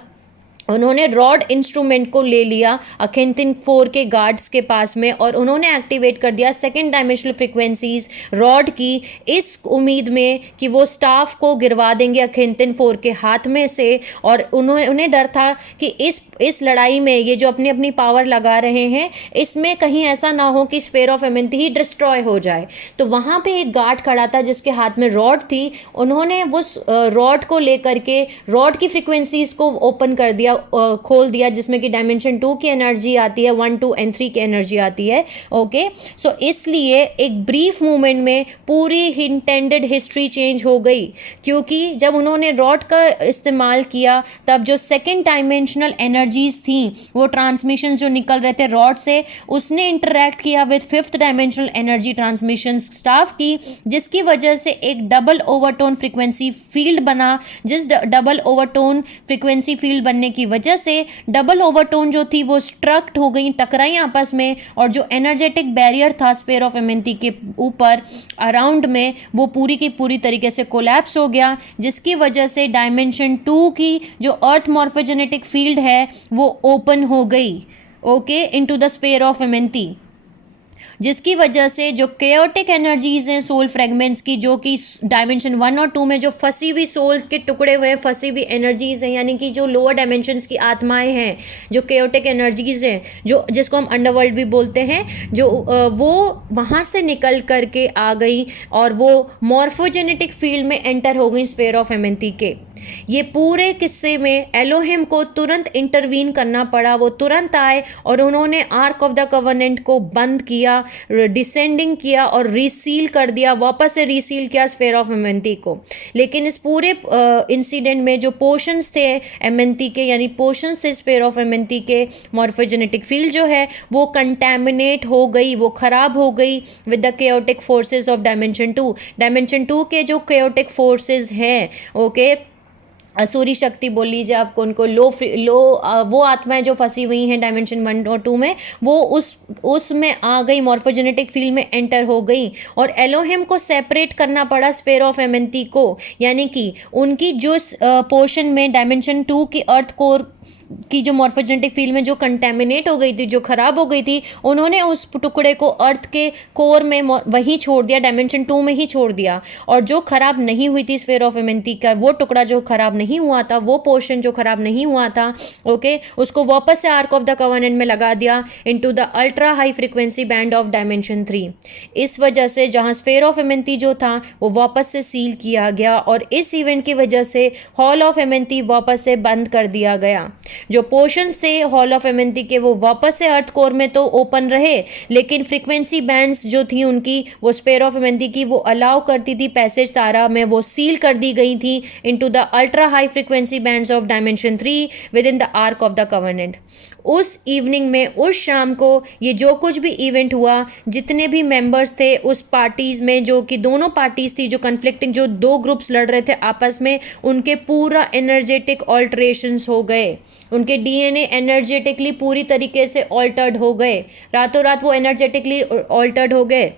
उन्होंने रॉड इंस्ट्रूमेंट को ले लिया अखेंतिन 4 के गार्ड्स के पास में, और उन्होंने एक्टिवेट कर दिया सेकेंड डायमेंशनल फ्रिक्वेंसीज रॉड की, इस उम्मीद में कि वो स्टाफ को गिरवा देंगे अखेंतिन 4 के हाथ में से। और उन्हें डर था कि इस लड़ाई में ये जो अपनी अपनी पावर लगा रहे हैं, इसमें कहीं ऐसा ना हो कि स्फीयर ऑफ एमेंटी ही डिस्ट्रॉय हो जाए। तो वहाँ पे एक गार्ड खड़ा था जिसके हाथ में रॉड थी, उन्होंने वो रॉड को लेकर के रॉड की फ्रिक्वेंसीज को ओपन कर दिया, खोल दिया, जिसमें कि डायमेंशन 2 की एनर्जी आती है, 1, 2 एंड 3 की एनर्जी आती है। ओके, सो इसलिए एक ब्रीफ मूवमेंट में पूरी इंटेंडेड हिस्ट्री चेंज हो गई, क्योंकि जब उन्होंने रॉड का इस्तेमाल किया तब जो सेकेंड डायमेंशनल एनर्जीज थी, वो ट्रांसमिशन जो निकल रहे थे रॉड से, उसने इंटरैक्ट किया with fifth dimensional energy transmission staff की, जिसकी वजह से एक डबल ओवरटोन फ्रिक्वेंसी फील्ड बना। जिस डबल ओवरटोन फ्रिक्वेंसी फील्ड बनने की वजह से डबल ओवरटोन जो थी वो स्ट्रक्ट हो गई, टकराई आपस में, और जो एनर्जेटिक बैरियर था स्फीयर ऑफ एमेंटी के ऊपर अराउंड में, वो पूरी की पूरी तरीके से कोलैप्स हो गया, जिसकी वजह से डायमेंशन 2 की जो अर्थ मॉर्फोजेनेटिक फील्ड है वो ओपन हो गई। Okay, into the sphere of Amenti, जिसकी वजह से जो केओटिक एनर्जीज हैं सोल फ्रेगमेंट्स की, जो कि डायमेंशन 1 और 2 में जो फंसी हुई सोल्स के टुकड़े हुए फंसी हुई एनर्जीज हैं, यानी कि जो लोअर डायमेंशंस की आत्माएं हैं, जो केओटिक एनर्जीज हैं, जो जिसको हम अंडरवर्ल्ड भी बोलते हैं, जो वो वहाँ से निकल करके आ गई और वो मॉर्फोजेनेटिक फील्ड में एंटर हो गई स्फीयर ऑफ एमेंटी के। ये पूरे किस्से में एलोहिम को तुरंत इंटरवीन करना पड़ा, वो तुरंत आए और उन्होंने आर्क ऑफ द कवर्नेंट को बंद किया, डिसेंडिंग किया और रीसील कर दिया, वापस से रीसील किया स्फीयर ऑफ एमेंटी को। लेकिन इस पूरे इंसिडेंट में जो पोर्शंस थे एमेंटी के, यानी पोर्शंस थे स्फीयर ऑफ एमेंटी के, मॉर्फोजेनेटिक फील्ड जो है वो कंटैमिनेट हो गई, वो खराब हो गई with the chaotic forces of dimension 2। Dimension 2 के जो केओटिक फोर्सेस हैं, ओके, असुरी शक्ति बोल लीजिए आपको, उनको वो आत्माएं जो फंसी हुई हैं डायमेंशन 1 और 2 में, वो उसमें आ गई, मॉर्फोजेनेटिक फील्ड में एंटर हो गई, और एलोहिम को सेपरेट करना पड़ा स्फीयर ऑफ एमेंटी को। यानी कि उनकी जो पोर्शन में डायमेंशन 2 की अर्थ कोर की जो मॉर्फोजेनेटिक फील्ड में जो कंटेमिनेट हो गई थी, जो खराब हो गई थी, उन्होंने उस टुकड़े को अर्थ के कोर में वहीं छोड़ दिया, डायमेंशन 2 में ही छोड़ दिया। और जो खराब नहीं हुई थी स्फीयर ऑफ एमेंटी का वो टुकड़ा, जो खराब नहीं हुआ था, वो पोर्शन जो खराब नहीं हुआ था, ओके, उसको वापस से आर्क ऑफ द कवर्नेंट में लगा दिया into the ultra high frequency band of dimension 3। इस वजह से जहां स्फीयर ऑफ एमेंटी जो था वो वापस से सील किया गया, और इस इवेंट की वजह से हॉल ऑफ एमेंटी वापस से बंद कर दिया गया। जो पोर्शंस थे हॉल ऑफ एमेंटी के वो वापस से अर्थ कोर में तो ओपन रहे, लेकिन फ्रीक्वेंसी बैंड्स जो थी उनकी, वो स्फीयर ऑफ एमेंटी की वो अलाउ करती थी पैसेज तारा में, वो सील कर दी गई थी into the ultra high frequency bands of dimension 3 with in the arc of the covenant. उस इवनिंग में, उस शाम को, ये जो कुछ भी इवेंट हुआ, जितने भी मेंबर्स थे उस पार्टीज में, जो कि दोनों पार्टीज थी, जो कन्फ्लिक्टिंग, जो दो ग्रुप्स लड़ रहे थे आपस में, उनके पूरा एनर्जेटिक ऑल्ट्रेशंस हो गए, उनके डीएनए एनर्जेटिकली पूरी तरीके से ऑल्टर्ड हो गए, रातों रात वो एनर्जेटिकली ऑल्टर्ड हो गए।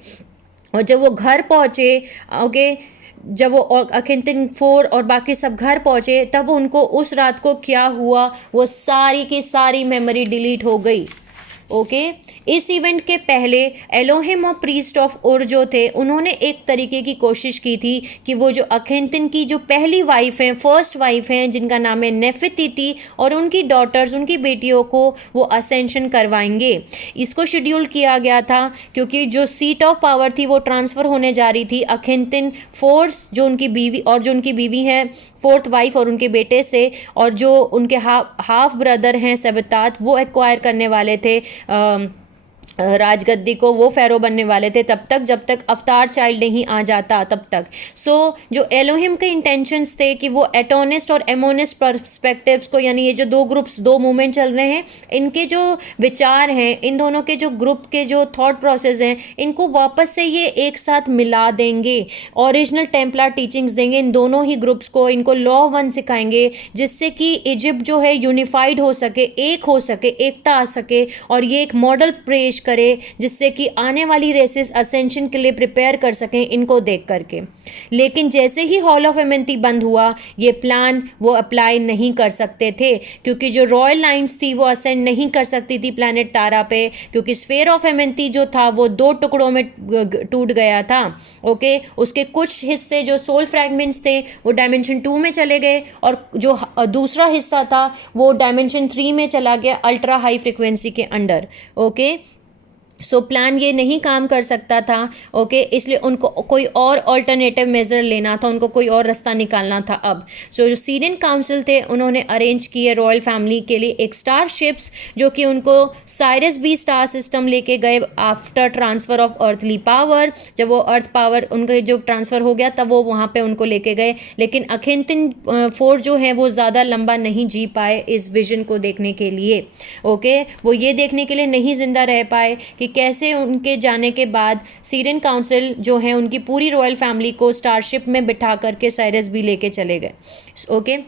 और जब वो घर पहुँचे, ओके, जब वो अखेंतिन 4 और बाकी सब घर पहुँचे, तब उनको उस रात को क्या हुआ वो सारी की सारी मेमोरी डिलीट हो गई। ओके। इस इवेंट के पहले एलोहिम और प्रीस्ट ऑफ उर जो थे उन्होंने एक तरीके की कोशिश की थी कि वो जो अखेंतिन की जो पहली वाइफ हैं, फर्स्ट वाइफ हैं, जिनका नाम है नेफितिति, और उनकी डॉटर्स, उनकी बेटियों को वो असेंशन करवाएंगे। इसको शेड्यूल किया गया था क्योंकि जो सीट ऑफ पावर थी वो ट्रांसफ़र होने जा रही थी अखेंतिन फोर्स, जो उनकी बीवी है फोर्थ वाइफ, और उनके बेटे से, और जो उनके हाफ ब्रदर हैं सेबतात, वो एक्वायर करने वाले थे राजगद्दी को, वो फेरो बनने वाले थे तब तक, जब तक अवतार चाइल्ड नहीं आ जाता तब तक। सो जो एलोहिम के इंटेंशंस थे कि वो एटोनिस्ट और एमोनिस्ट पर्सपेक्टिव्स को, यानी ये जो दो ग्रुप्स, दो मूवमेंट चल रहे हैं, इनके जो विचार हैं, इन दोनों के जो ग्रुप के जो थॉट प्रोसेस हैं, इनको वापस से ये एक साथ मिला देंगे, ओरिजिनल टेम्पलर टीचिंग्स देंगे इन दोनों ही ग्रुप्स को, इनको लॉ वन सिखाएंगे, जिससे कि इजिप्ट जो है यूनिफाइड हो सके, एक हो सके, एकता आ सके, और ये एक मॉडल पेश करे जिससे कि आने वाली रेसेस असेंशन के लिए प्रिपेयर कर सकें इनको देख करके। लेकिन जैसे ही हॉल ऑफ एमेंथी बंद हुआ, ये प्लान वो अप्लाई नहीं कर सकते थे, क्योंकि जो रॉयल लाइन्स थी वो असेंड नहीं कर सकती थी प्लैनेट तारा पे, क्योंकि स्फीयर ऑफ एमेंथी जो था वो 2 टुकड़ों में टूट गया था। ओके, उसके कुछ हिस्से जो सोल फ्रैगमेंट्स थे वो डायमेंशन 2 में चले गए, और जो दूसरा हिस्सा था वो डायमेंशन 3 में चला गया, अल्ट्रा हाई फ्रिक्वेंसी के अंडर। ओके, सो प्लान ये नहीं काम कर सकता था। ओके, इसलिए उनको कोई और ऑल्टरनेटिव मेजर लेना था, उनको कोई और रास्ता निकालना था अब। सो जो सीरियन काउंसिल थे उन्होंने अरेंज किए रॉयल फैमिली के लिए एक स्टार शिप्स, जो कि उनको साइरस बी स्टार सिस्टम लेके गए after transfer of earthly power. जब वो अर्थ पावर उनका जो ट्रांसफ़र हो गया तब वो वहाँ पे उनको लेके गए, लेकिन अखेंतिन 4 जो है वो ज़्यादा लंबा नहीं जी पाए इस विजन को देखने के लिए। ओके, वो ये देखने के लिए नहीं जिंदा रह पाए कि कैसे उनके जाने के बाद सीरियन काउंसिल जो है उनकी पूरी रॉयल फैमिली को स्टारशिप में बिठा करके साइरस भी लेके चले गए। ओके,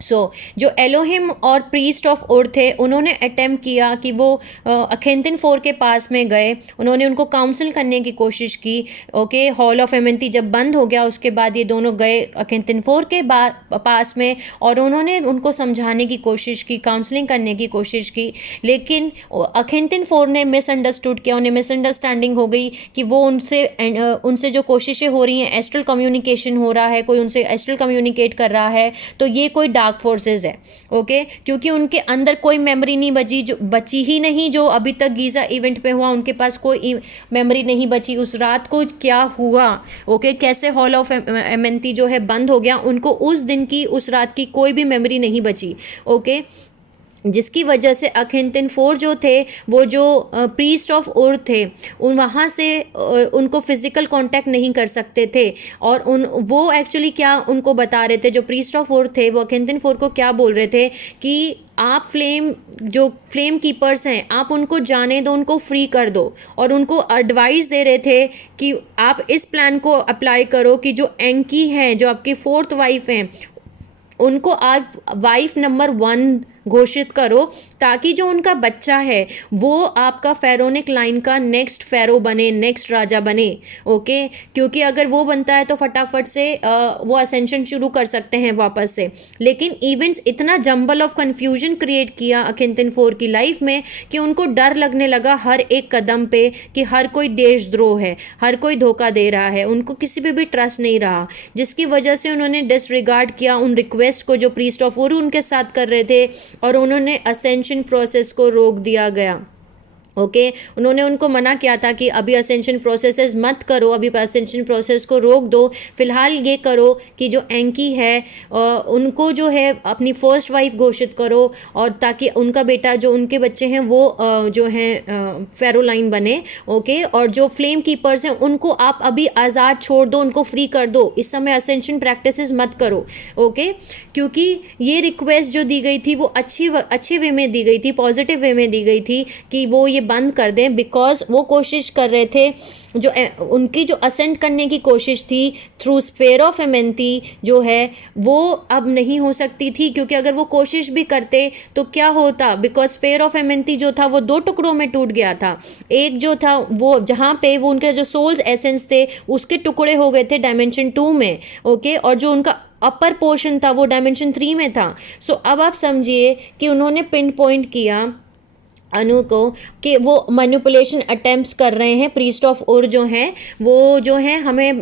जो एलोहिम और प्रीस्ट ऑफ उर थे उन्होंने अटेम्प्ट किया कि वो अखेंतिन 4 के पास में गए, उन्होंने उनको काउंसिल करने की कोशिश की। ओके, हॉल ऑफ एमेंथी जब बंद हो गया उसके बाद ये दोनों गए अखेंतिन 4 के पास में, और उन्होंने उनको समझाने की कोशिश की, काउंसलिंग करने की कोशिश की, लेकिन अखेंतिन 4 ने मिसअंडरस्टूड किया, उन्हें मिसअंडरस्टैंडिंग हो गई कि वो उनसे जो कोशिशें हो रही हैं, एस्ट्रल कम्युनिकेशन हो रहा है, कोई उनसे एस्ट्रल कम्युनिकेट कर रहा है, तो ये कोई डार्क फोर्सेस है। ओके, क्योंकि उनके अंदर कोई मेमोरी नहीं बची ही नहीं, जो अभी तक गीज़ा इवेंट पे हुआ उनके पास कोई मेमोरी नहीं बची उस रात को क्या हुआ। ओके, कैसे हॉल ऑफ एमेंथी जो है बंद हो गया, उनको उस दिन की, उस रात की कोई भी मेमोरी नहीं बची। ओके, जिसकी वजह से अखेंतिन 4 जो थे, वो जो प्रीस्ट ऑफ उर थे, वहाँ से उनको फिज़िकल कांटेक्ट नहीं कर सकते थे, और वो एक्चुअली क्या उनको बता रहे थे, जो प्रीस्ट ऑफ उर थे वो अखेंतिन 4 को क्या बोल रहे थे कि आप फ्लेम कीपर्स हैं, आप उनको जाने दो, उनको फ्री कर दो, और उनको एडवाइस दे रहे थे कि आप इस प्लान को अप्लाई करो कि जो एंकी हैं, जो आपकी 4th वाइफ हैं, उनको आप वाइफ नंबर 1 घोषित करो, ताकि जो उनका बच्चा है वो आपका फेरोनिक लाइन का नेक्स्ट फेरो बने, नेक्स्ट राजा बने। ओके, क्योंकि अगर वो बनता है तो फटाफट से वो असेंशन शुरू कर सकते हैं वापस से। लेकिन इवेंट्स इतना जंबल ऑफ कन्फ्यूजन क्रिएट किया अखेंतिन 4 की लाइफ में कि उनको डर लगने लगा हर एक कदम पे कि हर कोई देशद्रोह है, हर कोई धोखा दे रहा है, उनको किसी पे भी ट्रस्ट नहीं रहा, जिसकी वजह से उन्होंने डिसरिगार्ड किया उन रिक्वेस्ट को जो प्रीस्ट ऑफ उर उनके साथ कर रहे थे, और उन्होंने असेंशन प्रोसेस को रोक दिया गया। ओके, उन्होंने उनको मना किया था कि अभी असेंशन प्रोसेसेस मत करो, अभी असेंशन प्रोसेस को रोक दो, फिलहाल ये करो कि जो एंकी है उनको जो है अपनी फर्स्ट वाइफ घोषित करो, और ताकि उनका बेटा, जो उनके बच्चे हैं वो जो हैं फेरोलाइन बने। ओके, और जो फ्लेम कीपर्स हैं उनको आप अभी आज़ाद छोड़ दो, उनको फ्री कर दो, इस समय असेंशन प्रैक्टिसेस मत करो। ओके, क्योंकि ये रिक्वेस्ट जो दी गई थी वो अच्छे वे में दी गई थी, पॉजिटिव वे में दी गई थी कि वो ये बंद कर दें, बिकॉज वो कोशिश कर रहे थे, जो उनकी जो असेंड करने की कोशिश थी थ्रू स्फीयर ऑफ एमेंथी जो है वो अब नहीं हो सकती थी, क्योंकि अगर वो कोशिश भी करते तो क्या होता, बिकॉज स्फीयर ऑफ एमेंथी जो था वो 2 टुकड़ों में टूट गया था। एक जो था वो जहाँ पे वो उनके जो सोल्स एसेंस थे उसके टुकड़े हो गए थे डायमेंशन 2 में। ओके, और जो उनका अपर पोर्शन था वो डायमेंशन 3 में था। सो अब आप समझिए कि उन्होंने पिन पॉइंट किया अनु को कि वो मैनिपुलेशन अटेम्प्ट्स कर रहे हैं। प्रीस्ट ऑफ उर जो हैं वो जो हैं हमें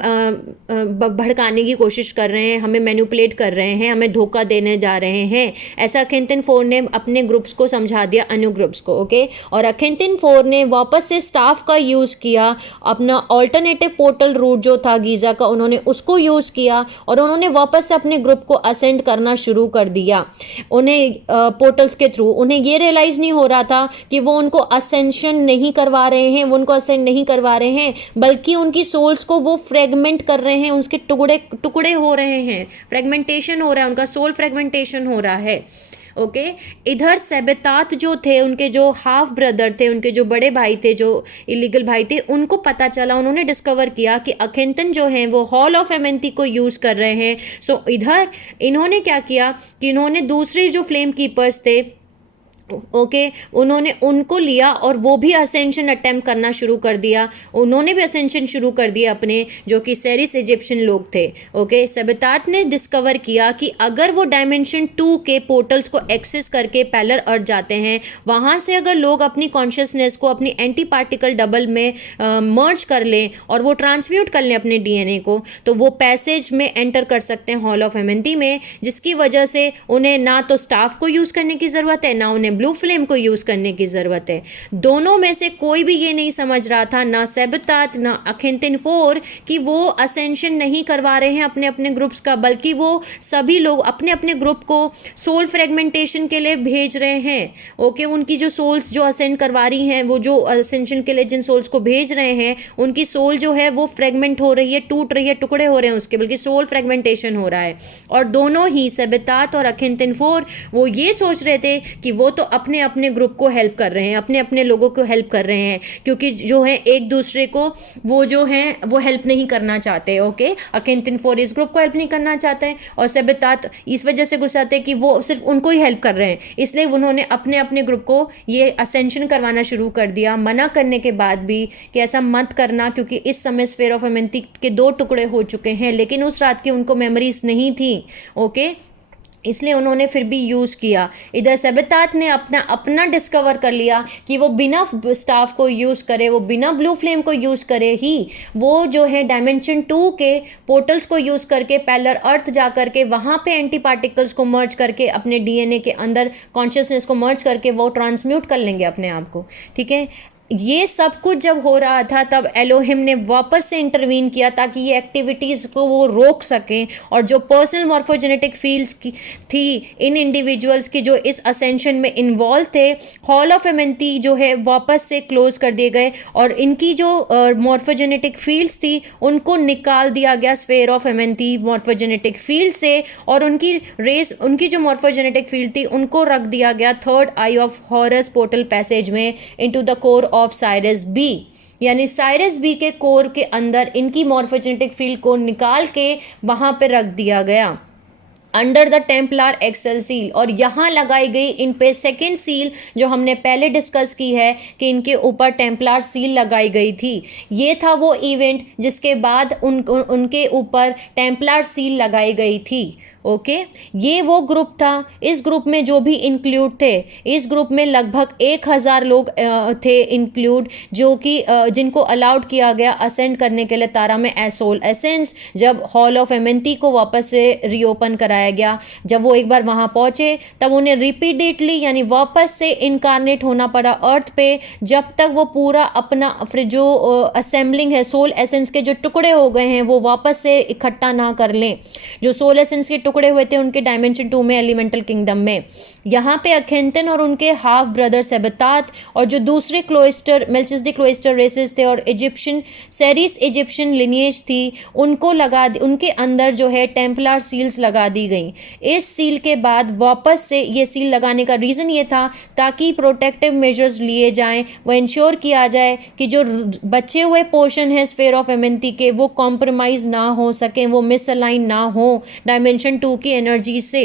भड़काने की कोशिश कर रहे हैं, हमें मैनिपुलेट कर रहे हैं, हमें धोखा देने जा रहे हैं। ऐसा अखिंतन 4 ने अपने ग्रुप्स को समझा दिया, अनु ग्रुप्स को। ओके, और अखिंतन 4 ने वापस से स्टाफ का यूज़ किया, अपना ऑल्टरनेटिव पोर्टल रूट जो था गीज़ा का, उन्होंने उसको यूज़ किया और उन्होंने वापस से अपने ग्रुप को असेंड करना शुरू कर दिया। उन्हें पोर्टल्स के थ्रू उन्हें ये रियलाइज़ नहीं हो रहा था कि वो उनको असेंशन नहीं करवा रहे हैं, वो उनको असेंड नहीं करवा रहे हैं, बल्कि उनकी सोल्स को वो फ्रेगमेंट कर रहे हैं, उसके टुकड़े टुकड़े हो रहे हैं, फ्रेगमेंटेशन हो रहा है, उनका सोल फ्रेगमेंटेशन हो रहा है। ओके, इधर सेबेतात जो थे, उनके जो हाफ ब्रदर थे, उनके जो बड़े भाई थे, जो इलीगल भाई थे, उनको पता चला, उन्होंने डिस्कवर किया कि अखिंतन जो हैं वो हॉल ऑफ एमेंथी को यूज़ कर रहे हैं। सो इधर इन्होंने क्या किया कि इन्होंने दूसरे जो फ्लेम कीपर्स थे, ओके, उन्होंने उनको लिया और वो भी असेंशन अटेम्प्ट करना शुरू कर दिया। उन्होंने भी असेंशन शुरू कर दिया अपने, जो कि सेरिस इजिप्शियन लोग थे। ओके, सेबेतात ने डिस्कवर किया कि अगर वो डायमेंशन 2 के पोर्टल्स को एक्सेस करके पैरेलल अर्थ जाते हैं, वहाँ से अगर लोग अपनी कॉन्शियसनेस को अपनी एंटी पार्टिकल डबल में मर्ज कर लें और वो ट्रांसम्यूट कर लें अपने डीएनए को, तो वो पैसेज में एंटर कर सकते हैं हॉल ऑफ एमेंथी में, जिसकी वजह से उन्हें ना तो स्टाफ को यूज़ करने की ज़रूरत है, ना उन्हें ब्लू फ्लेम को यूज़ करने की ज़रूरत है। दोनों में से कोई भी ये नहीं समझ रहा था, ना सेबेतात ना अखिंतन 4, कि वो असेंशन नहीं करवा रहे हैं अपने अपने ग्रुप्स का, बल्कि वो सभी लोग अपने अपने ग्रुप को सोल फ्रेगमेंटेशन के लिए भेज रहे हैं। ओके, उनकी जो सोल्स जो असेंड करवा रही हैं, वो जो असेंशन के लिए जिन सोल्स को भेज रहे हैं, उनकी सोल जो है वो फ्रेगमेंट हो रही है, टूट रही है, टुकड़े हो रहे हैं उसके, बल्कि सोल फ्रेगमेंटेशन हो रहा है। और दोनों ही सेबेतात और अखिंतन 4 वो ये सोच रहे थे कि वो तो अपने अपने ग्रुप को हेल्प कर रहे हैं, अपने अपने लोगों को हेल्प कर रहे हैं, क्योंकि जो है एक दूसरे को वो जो है वो हेल्प नहीं करना चाहते। ओके, अखिंतन 4 इस ग्रुप को हेल्प नहीं करना चाहते हैं और सेबेतात इस वजह से गुस्सा थे कि वो सिर्फ उनको ही हेल्प कर रहे हैं, इसलिए उन्होंने अपने अपने ग्रुप को ये असेंशन करवाना शुरू कर दिया, मना करने के बाद भी कि ऐसा मत करना, क्योंकि इस समय स्फीयर ऑफ एमेंथी के 2 टुकड़े हो चुके हैं, लेकिन उस रात की उनको मेमोरीज नहीं थी। ओके, इसलिए उन्होंने फिर भी यूज़ किया। इधर सेबेतात ने अपना डिस्कवर कर लिया कि वो बिना स्टाफ को यूज़ करे, वो बिना ब्लू फ्लेम को यूज़ करे ही वो जो है डायमेंशन 2 के पोर्टल्स को यूज़ करके पैरेलल अर्थ जा करके वहाँ पे एंटी पार्टिकल्स को मर्ज करके अपने डीएनए के अंदर कॉन्शियसनेस को मर्ज करके वो ट्रांसम्यूट कर लेंगे अपने आप को। ठीक है, ये सब कुछ जब हो रहा था तब एलोहिम ने वापस से इंटरवीन किया ताकि ये एक्टिविटीज़ को वो रोक सकें, और जो पर्सनल मॉर्फोजेनेटिक फील्ड्स की थी इन इंडिविजुअल्स की जो इस असेंशन में इन्वॉल्व थे, हॉल ऑफ एमेंथी जो है वापस से क्लोज कर दिए गए और इनकी जो मॉर्फोजेनेटिक फील्ड्स थी उनको निकाल दिया गया स्फीयर ऑफ एमेंथी मॉर्फोजेनेटिक फील्ड से, और उनकी रेस, उनकी जो मॉर्फोजेनेटिक फील्ड थी उनको रख दिया गया third eye of Horus portal passage में into the core of Sirius B, यानी साइरस बी के कोर के अंदर इनकी मॉर्फोजेनेटिक फील्ड को निकाल के वहां पे रख दिया गया अंडर द टेम्पलार एक्सेल सील, और यहाँ लगाई गई इन पे सेकेंड सील जो हमने पहले डिस्कस की है कि इनके ऊपर टेम्पलार सील लगाई गई थी। ये था वो इवेंट जिसके बाद उनके ऊपर टेम्पलार सील लगाई गई थी। ओके, ये वो ग्रुप था। इस ग्रुप में जो भी इंक्लूड थे, इस ग्रुप में लगभग 1000 लोग थे इंक्लूड, जो कि जिनको अलाउड किया गया असेंड करने के लिए तारा में एज सोल एसेंस, जब हॉल ऑफ एमेंथी को वापस से रीओपन कराया गया। जब वो एक बार वहाँ पहुँचे तब उन्हें रिपीटेडली यानी वापस से इनकारनेट होना पड़ा अर्थ पे, जब तक वो पूरा अपना जो असेंबलिंग है सोल एसेंस के जो टुकड़े हो गए हैं वो वापस से इकट्ठा ना कर लें। जो सोल एसेंस के टुकड़े हुए थे उनके डायमेंशन 2 में एलिमेंटल किंगडम में, यहाँ पे अखेंतन और उनके हाफ ब्रदर सेबेतात और जो दूसरे क्लोइस्टर मेल्चिसडिक क्लोइस्टर रेसेस थे और इजिप्शियन सेरिस इजिप्शियन लिनिएज थी, उनको उनके अंदर जो है टेम्पलार सील्स लगा दी गई। इस सील के बाद वापस से ये सील लगाने का रीज़न ये था ताकि प्रोटेक्टिव मेजर्स लिए जाएं, वो इंश्योर किया जाए कि जो बचे हुए पोर्शन है स्फीयर ऑफ एमेंथी के वो कॉम्प्रोमाइज़ ना हो सकें, वो मिसअलाइन ना हो डायमेंशन 2 की एनर्जी से।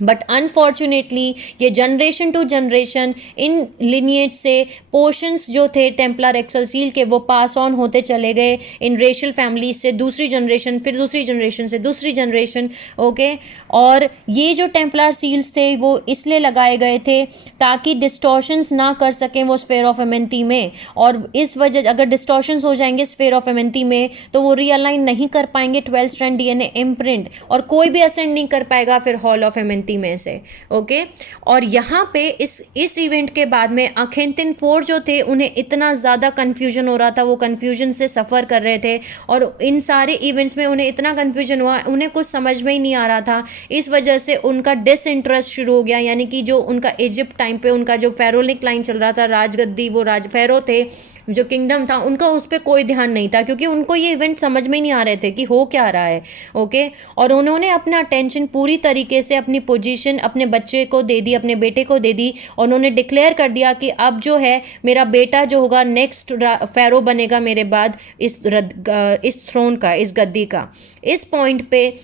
बट अनफॉर्चुनेटली ये generation to generation in lineage से पोर्शंस जो थे टेम्पलर एक्सलसील के वो पास ऑन होते चले गए इन रेशियल फैमिलीज से दूसरी जनरेशन, फिर दूसरी जनरेशन से दूसरी जनरेशन। ओके, और ये जो टेम्पलर सील्स थे वो इसलिए लगाए गए थे ताकि डिस्टॉर्शंस ना कर सकें वो स्फेयर ऑफ एमेंथी में, और इस वजह अगर डिस्टॉर्शंस हो जाएंगे स्फेयर ऑफ एमेंथी में तो वो रियलाइन नहीं कर पाएंगे 12 स्ट्रैंड डीएनए इम्प्रिंट, और कोई भी असेंड नहीं कर पाएगा फिर हॉल ऑफ एमेंथी में से। ओके, और यहाँ पे इस इवेंट के बाद में अखेंतिन 4 जो थे उन्हें इतना ज़्यादा कन्फ्यूजन हो रहा था, वो कन्फ्यूजन से सफ़र कर रहे थे, और इन सारे इवेंट्स में उन्हें इतना कन्फ्यूजन हुआ, उन्हें कुछ समझ में ही नहीं आ रहा था। इस वजह से उनका डिसइंटरेस्ट शुरू हो गया, यानी कि जो उनका इजिप्ट टाइम पे उनका जो फेरोलिक लाइन चल रहा था, राजगद्दी, वो राज फेरो थे, जो किंगडम था उनका, उस पर कोई ध्यान नहीं था, क्योंकि उनको ये इवेंट समझ में ही नहीं आ रहे थे कि हो क्या रहा है। ओके, और उन्होंने अपना अटेंशन पूरी तरीके से अपनी पोजीशन अपने बच्चे को दे दी, अपने बेटे को दे दी, और उन्होंने डिक्लेयर कर दिया कि अब जो है मेरा बेटा जो होगा नेक्स्ट फेरो बनेगा मेरे बाद इस थ्रोन का, इस गद्दी का। इस पॉइंट पे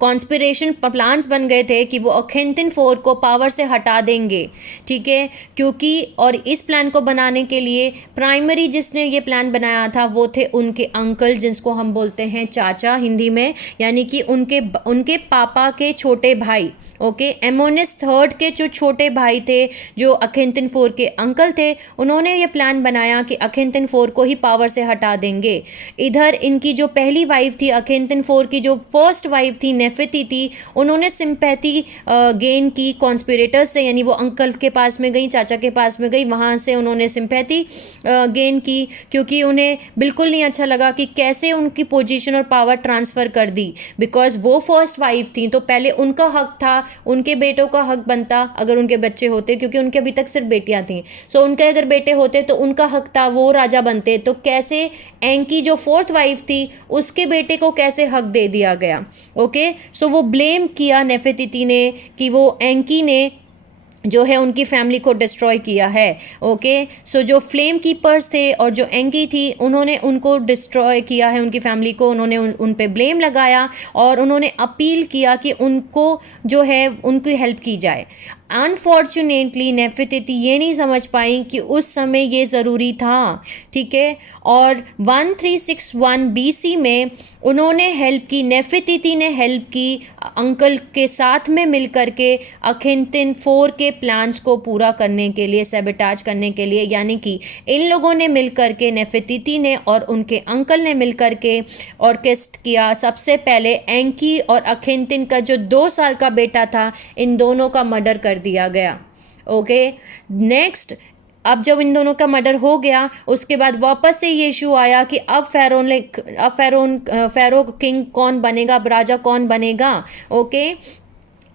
कॉन्स्पिरेशन प्लान्स बन गए थे कि वो अखेंतिन 4 को पावर से हटा देंगे, ठीक है, क्योंकि और इस प्लान को बनाने के लिए प्राइमरी जिसने ये प्लान बनाया था वो थे उनके अंकल, जिसको हम बोलते हैं चाचा हिंदी में, यानी कि उनके पापा के छोटे भाई। ओके, एमोनिस थर्ड के जो छोटे भाई थे, जो अखेंतिन 4 के अंकल थे, उन्होंने ये प्लान बनाया कि अखेंतिन 4 को ही पावर से हटा देंगे। इधर इनकी जो पहली वाइफ थी, अखेंतिन 4 की जो फर्स्ट वाइफ थी नेफेतीती, उन्होंने सिंपैथी गेन की कॉन्स्पिरेटर्स से, यानी वो अंकल के पास में गई, चाचा के पास में गई, वहाँ से उन्होंने सिंपैथी गेन की, क्योंकि उन्हें बिल्कुल नहीं अच्छा लगा कि कैसे उनकी पोजीशन और पावर ट्रांसफ़र कर दी, बिकॉज वो फर्स्ट वाइफ थी तो पहले उनका हक था, उनके बेटों का हक बनता अगर उनके बच्चे होते, क्योंकि उनके अभी तक सिर्फ बेटियां थीं। सो उनके अगर बेटे होते तो उनका हक था, वो राजा बनते। तो कैसे एंकी जो फोर्थ वाइफ थी उसके बेटे को कैसे हक दे दिया गया। ओके, सो वो ब्लेम किया नेफेतीती ने कि वो एंकी ने जो है उनकी फैमिली को डिस्ट्रॉय किया है। ओके, सो जो फ्लेम कीपर्स थे और जो एंकी थी उन्होंने उनको डिस्ट्रॉय किया है, उनकी फैमिली को, उन्होंने उन पे ब्लेम लगाया और उन्होंने अपील किया कि उनको जो है उनकी हेल्प की जाए। अनफॉर्चुनेटली नेफेतीती ये नहीं समझ पाई कि उस समय ये ज़रूरी था, ठीक है, और 1361 BC में उन्होंने हेल्प की, नेफेतीती ने हेल्प की अंकल के साथ में मिल करके अखेंतिन 4 के प्लान्स को पूरा करने के लिए, सैबोटाज करने के लिए, यानी कि इन लोगों ने मिल करके, नेफेतीती ने और उनके अंकल ने मिल करके ऑर्केस्ट्रेट किया। सबसे पहले एंकी और अखेंतिन का जो 2 साल का बेटा था, इन दोनों का मर्डर कर दिया गया। ओके, नेक्स्ट, अब जब इन दोनों का मर्डर हो गया उसके बाद वापस से ये इशू आया कि अब फेरो किंग कौन बनेगा, अब राजा कौन बनेगा। ओके,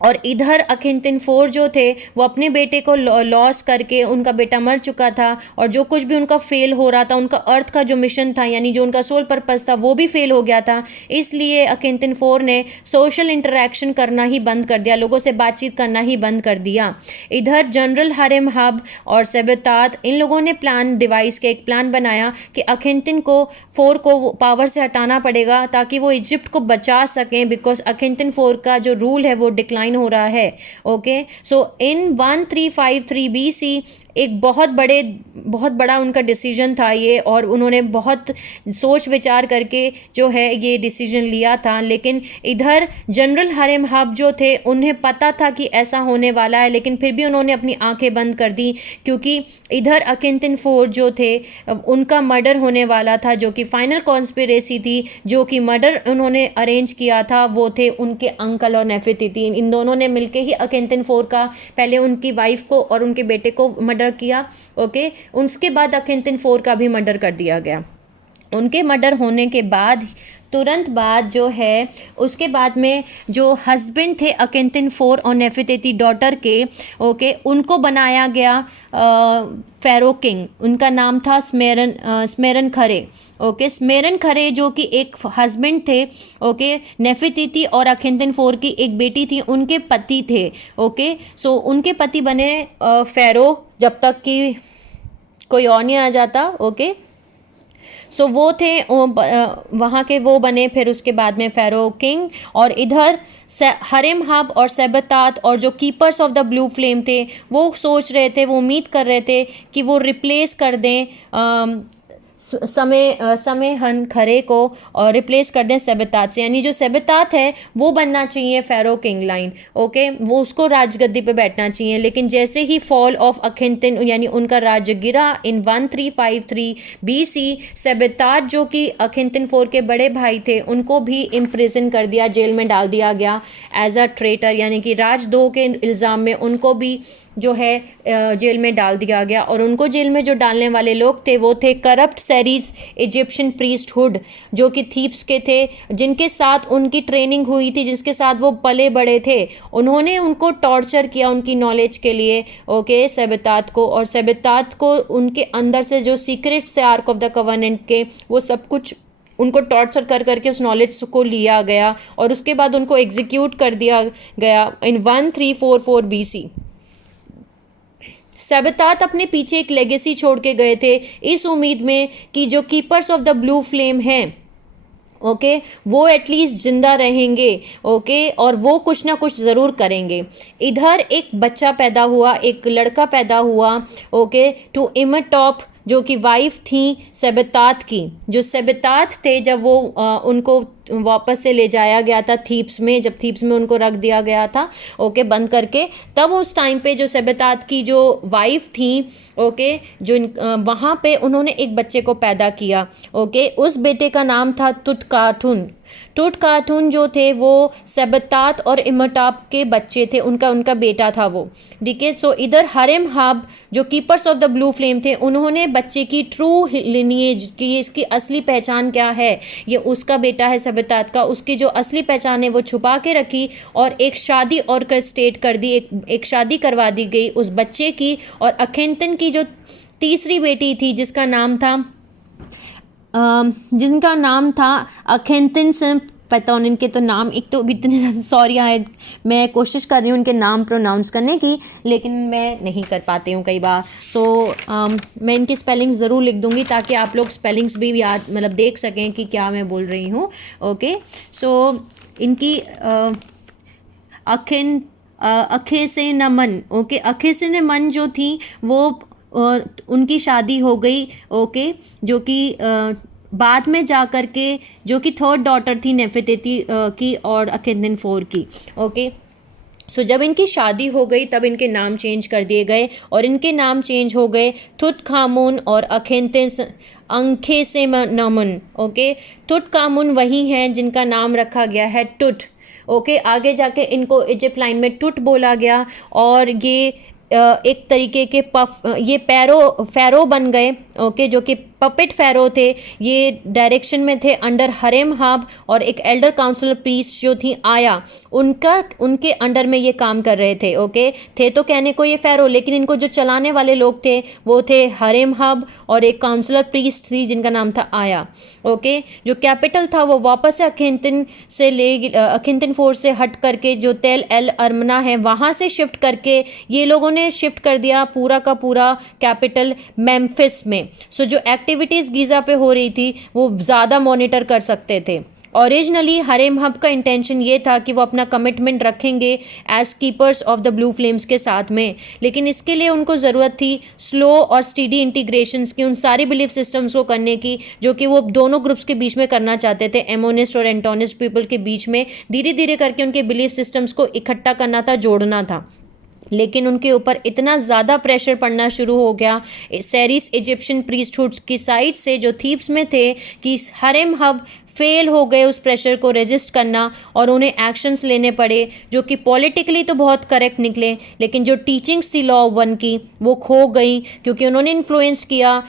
और इधर अखेंतिन 4 जो थे वो अपने बेटे को लॉस करके, उनका बेटा मर चुका था और जो कुछ भी उनका फेल हो रहा था, उनका अर्थ का जो मिशन था, यानी जो उनका सोल पर्पस था, वो भी फेल हो गया था। इसलिए अखेंतिन 4 ने सोशल इंटरेक्शन करना ही बंद कर दिया, लोगों से बातचीत करना ही बंद कर दिया। इधर जनरल हरेम हब और सेबेतात, इन लोगों ने प्लान डिवाइस के एक प्लान बनाया कि अखेंतिन को 4 को पावर से हटाना पड़ेगा ताकि वो इजिप्ट को बचा सकें, बिकॉज अखेंतिन 4 का जो रूल है वो डिक्लाइन हो रहा है। ओके, सो इन 1353 BC एक बहुत बड़ा उनका डिसीजन था ये, और उन्होंने बहुत सोच विचार करके जो है ये डिसीजन लिया था। लेकिन इधर जनरल हरेम हब जो थे उन्हें पता था कि ऐसा होने वाला है, लेकिन फिर भी उन्होंने अपनी आंखें बंद कर दी, क्योंकि इधर अखेंतिन 4 जो थे उनका मर्डर होने वाला था, जो कि फाइनल कॉन्स्पिरेसी थी, जो कि मर्डर उन्होंने अरेंज किया था वो थे उनके अंकल और नेफेतीती। इन दोनों ने मिलके ही अखेंतिन 4 का, पहले उनकी वाइफ को और उनके बेटे को मर्डर किया। ओके, उसके बाद अखेंतिन 4 का भी मर्डर कर दिया गया। उनके मर्डर होने के बाद तुरंत बाद जो है उसके बाद में जो हस्बैंड थे अखेंतिन 4 और नेफेतीती डॉटर के, ओके, उनको बनाया गया फेरो किंग। उनका नाम था स्मेरन खरे। ओके, स्मेरन खरे जो कि एक हस्बैंड थे, ओके, नेफेतीती और अखेंतिन 4 की एक बेटी थी, उनके पति थे। ओके, सो उनके पति बने फेरो जब तक कि कोई और नहीं आ जाता। ओके, सो वो थे वहाँ के, वो बने फिर उसके बाद में फ़ेरो किंग। और इधर हरेम हब और सेबतात और जो keepers of the blue flame थे वो सोच रहे थे, वो उम्मीद कर रहे थे कि वो रिप्लेस कर दें समय हन खरे को और रिप्लेस कर दें सेबतात से। यानी जो सेबतात है वो बनना चाहिए फ़ेरो किंग लाइन, ओके, वो उसको राजगद्दी पे बैठना चाहिए। लेकिन जैसे ही फॉल ऑफ अखिनतिन यानी उनका राज्य गिरा इन 1353 BC, सेबतात जो कि अखिनतिन IV के बड़े भाई थे उनको भी इम्प्रिजन कर दिया, जेल में डाल दिया गया एज अ ट्रेटर, यानी कि राजद्रोह के इल्ज़ाम में उनको भी जो है जेल में डाल दिया गया। और उनको जेल में जो डालने वाले लोग थे वो थे करप्ट सेरीज इजिप्शियन प्रीस्टहुड, जो कि थीप्स के थे, जिनके साथ उनकी ट्रेनिंग हुई थी, जिसके साथ वो पले बड़े थे। उन्होंने उनको टॉर्चर किया उनकी नॉलेज के लिए, ओके, सेबतात को। और सेबतात को उनके अंदर से जो सीक्रेट्स थे आर्क ऑफ द कवर्नेंट के, वो सब कुछ उनको टॉर्चर कर करके उस नॉलेज को लिया गया और उसके बाद उनको एग्जीक्यूट कर दिया गया इन 1344 BC। सेबतात अपने पीछे एक लेगेसी छोड़ के गए थे इस उम्मीद में कि जो keepers of the blue flame हैं, ओके, वो एटलीस्ट जिंदा रहेंगे, ओके, और वो कुछ ना कुछ ज़रूर करेंगे। इधर एक बच्चा पैदा हुआ, एक लड़का पैदा हुआ, ओके, टू इमेटॉप, जो कि वाइफ थी सेबतात की। जो सेबतात थे जब वो उनको वापस से ले जाया गया था थीप्स में, जब थीप्स में उनको रख दिया गया था, ओके, बंद करके, तब उस टाइम पे जो सेबतात की जो वाइफ थी, ओके, जो वहाँ पे उन्होंने एक बच्चे को पैदा किया, ओके, उस बेटे का नाम था तुटकाठुन। टुटकाथुन जो थे वो सेबतात और इमटाप के बच्चे थे, उनका बेटा था वो, ठीक है। सो इधर हरेम हब जो keepers of the blue flame थे, उन्होंने बच्चे की ट्रू लिनिएज की, इसकी असली पहचान क्या है, ये उसका बेटा है सेबतात का, उसकी जो असली पहचान है वो छुपा के रखी और एक शादी ऑर्केस्ट्रेट कर दी, एक शादी करवा दी गई उस बच्चे की। और अखेंतन की जो तीसरी बेटी थी जिसका नाम था अखेंतिन से, पता नहीं इनके तो नाम, एक तो इतने सॉरी है, मैं कोशिश कर रही हूँ उनके नाम प्रोनाउंस करने की लेकिन मैं नहीं कर पाती हूँ कई बार। सो मैं इनकी स्पेलिंग्स ज़रूर लिख दूँगी ताकि आप लोग स्पेलिंग्स भी याद मतलब देख सकें कि क्या मैं बोल रही हूँ, ओके। सो इनकी अखे से नमन, ओके, अखे से नमन जो थी वो उनकी शादी हो गई, ओके, जो कि बाद में जा कर के जो कि थर्ड डॉटर थी नेफेटेती की और अखेंतिन IV की, ओके। सो जब इनकी शादी हो गई तब इनके नाम चेंज कर दिए गए और इनके नाम चेंज हो गए तुतखामुन और अखेंतिन अंखे से नमन, ओके। तुतखामुन वही हैं जिनका नाम रखा गया है टुट, ओके। आगे जाके इनको इजिप्ट लाइन में टुट बोला गया और ये एक तरीके के ये फ़ैरो बन गए, ओके, जो कि पपेट फ़ैरो थे। ये डायरेक्शन में थे अंडर हरेम हब और एक एल्डर काउंसिलर प्रीस्ट जो थी आया, उनके अंडर में ये काम कर रहे थे, ओके। थे तो कहने को ये फ़ैरो, लेकिन इनको जो चलाने वाले लोग थे वो थे हरेम हब और एक काउंसिलर प्रीस्ट थी जिनका नाम था आया, ओके। जो कैपिटल था वो वापस से अखेंतिन IV से हट करके जो तेल एल अरमना है वहाँ से शिफ्ट करके ये लोगों ने शिफ्ट कर दिया पूरा का पूरा कैपिटल मेम्फिस में। सो जो एक्टिविटीज़ गीज़ा पे हो रही थी वो ज़्यादा मॉनिटर कर सकते थे। ओरिजिनली हरेम हब का इंटेंशन ये था कि वो अपना कमिटमेंट रखेंगे as keepers of the blue flames के साथ में, लेकिन इसके लिए उनको ज़रूरत थी स्लो और स्टीडी इंटीग्रेशंस की, उन सारी बिलीफ सिस्टम्स को करने की जो कि वो दोनों ग्रुप्स के बीच में करना चाहते थे, एमोनिस्ट और एंटोनिस्ट पीपल के बीच में। धीरे धीरे करके उनके बिलीफ सिस्टम्स को इकट्ठा करना था, जोड़ना था। लेकिन उनके ऊपर इतना ज़्यादा प्रेशर पड़ना शुरू हो गया सेरिस इजिप्शियन प्रीस्टहुड की साइड से जो थीप्स में थे कि हरेम हब फेल हो गए उस प्रेशर को रेजिस्ट करना और उन्हें एक्शंस लेने पड़े जो कि पॉलिटिकली तो बहुत करेक्ट निकले, लेकिन जो टीचिंग्स थी लॉ 1 की वो खो गई क्योंकि उन्होंने इन्फ्लुएंस किया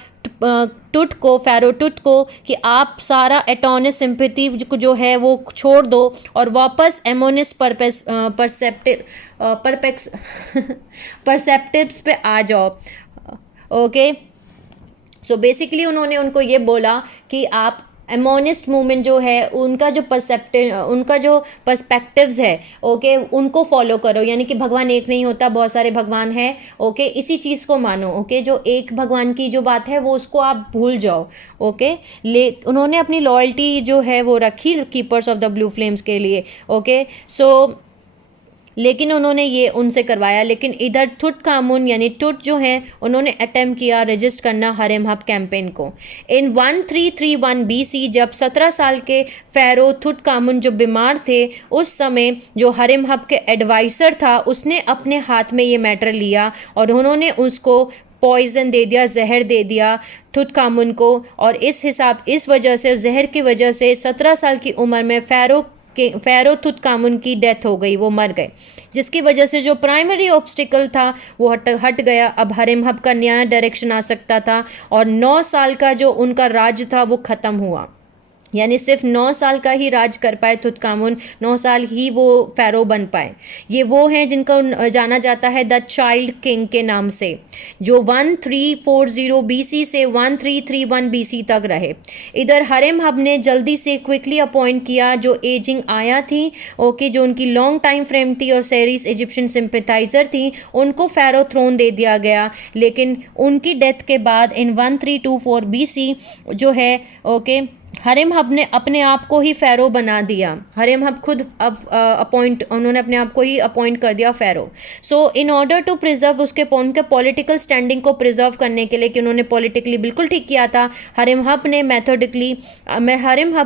फ़ैरो टुट को कि आप सारा एटोनिस सिंपैथी जो है वो छोड़ दो और वापस एमोनिस परसेप्टिव्स पे आ जाओ, ओके। सो बेसिकली उन्होंने उनको ये बोला कि आप एमोनिस्ट मूवमेंट जो है उनका जो पर्सपेक्टिव्स है, ओके, उनको फॉलो करो। यानी कि भगवान एक नहीं होता, बहुत सारे भगवान हैं, ओके, इसी चीज़ को मानो, ओके। जो एक भगवान की जो बात है वो उसको आप भूल जाओ, ओके। उन्होंने अपनी लॉयल्टी जो है वो रखी keepers of the blue flames के लिए, ओके। सो लेकिन उन्होंने ये उनसे करवाया। लेकिन इधर तुतखामुन यानी तुत जो हैं उन्होंने अटेम्प्ट किया रजिस्ट करना हरेमहब कैंपेन को। इन 1331 BC जब 17 साल के फ़ैरो तुतखामुन जो बीमार थे, उस समय जो हरेमहब के एडवाइज़र था उसने अपने हाथ में ये मैटर लिया और उन्होंने उसको पॉइजन दे दिया, जहर दे दिया तुतखामुन को। और इस वजह से, जहर की वजह से 17 साल की उम्र में फ़ैरो तुतखामुन की डेथ हो गई, वो मर गए, जिसकी वजह से जो प्राइमरी ऑब्स्टिकल था वो हट गया। अब हरेमहब का नया डायरेक्शन आ सकता था और 9 साल का जो उनका राज था वो ख़त्म हुआ। यानी सिर्फ 9 साल का ही राज कर पाए तुतखामुन, 9 साल ही वो फ़ैरो बन पाए। ये वो हैं जिनको जाना जाता है द चाइल्ड किंग के नाम से, जो 1340 BC से 1331 BC तक रहे। इधर हरेमहब ने जल्दी से क्विकली अपॉइंट किया जो एजिंग आया थी, ओके, जो उनकी लॉन्ग टाइम फ्रेम थी और सेरिस इजिप्शियन सिंपैथाइज़र थी, उनको फ़ैरो थ्रोन दे दिया गया। लेकिन उनकी डेथ के बाद इन 1324 BC जो है, ओके, हरेमहब ने अपने आप को ही फ़ैरो बना दिया। हरेमहब खुद अब उन्होंने अपने आप को ही अपॉइंट कर दिया pharaoh. So in order to preserve उनके पॉलिटिकल स्टैंडिंग को प्रिजर्व करने के लिए, कि उन्होंने पॉलिटिकली बिल्कुल ठीक किया था, हरेमहब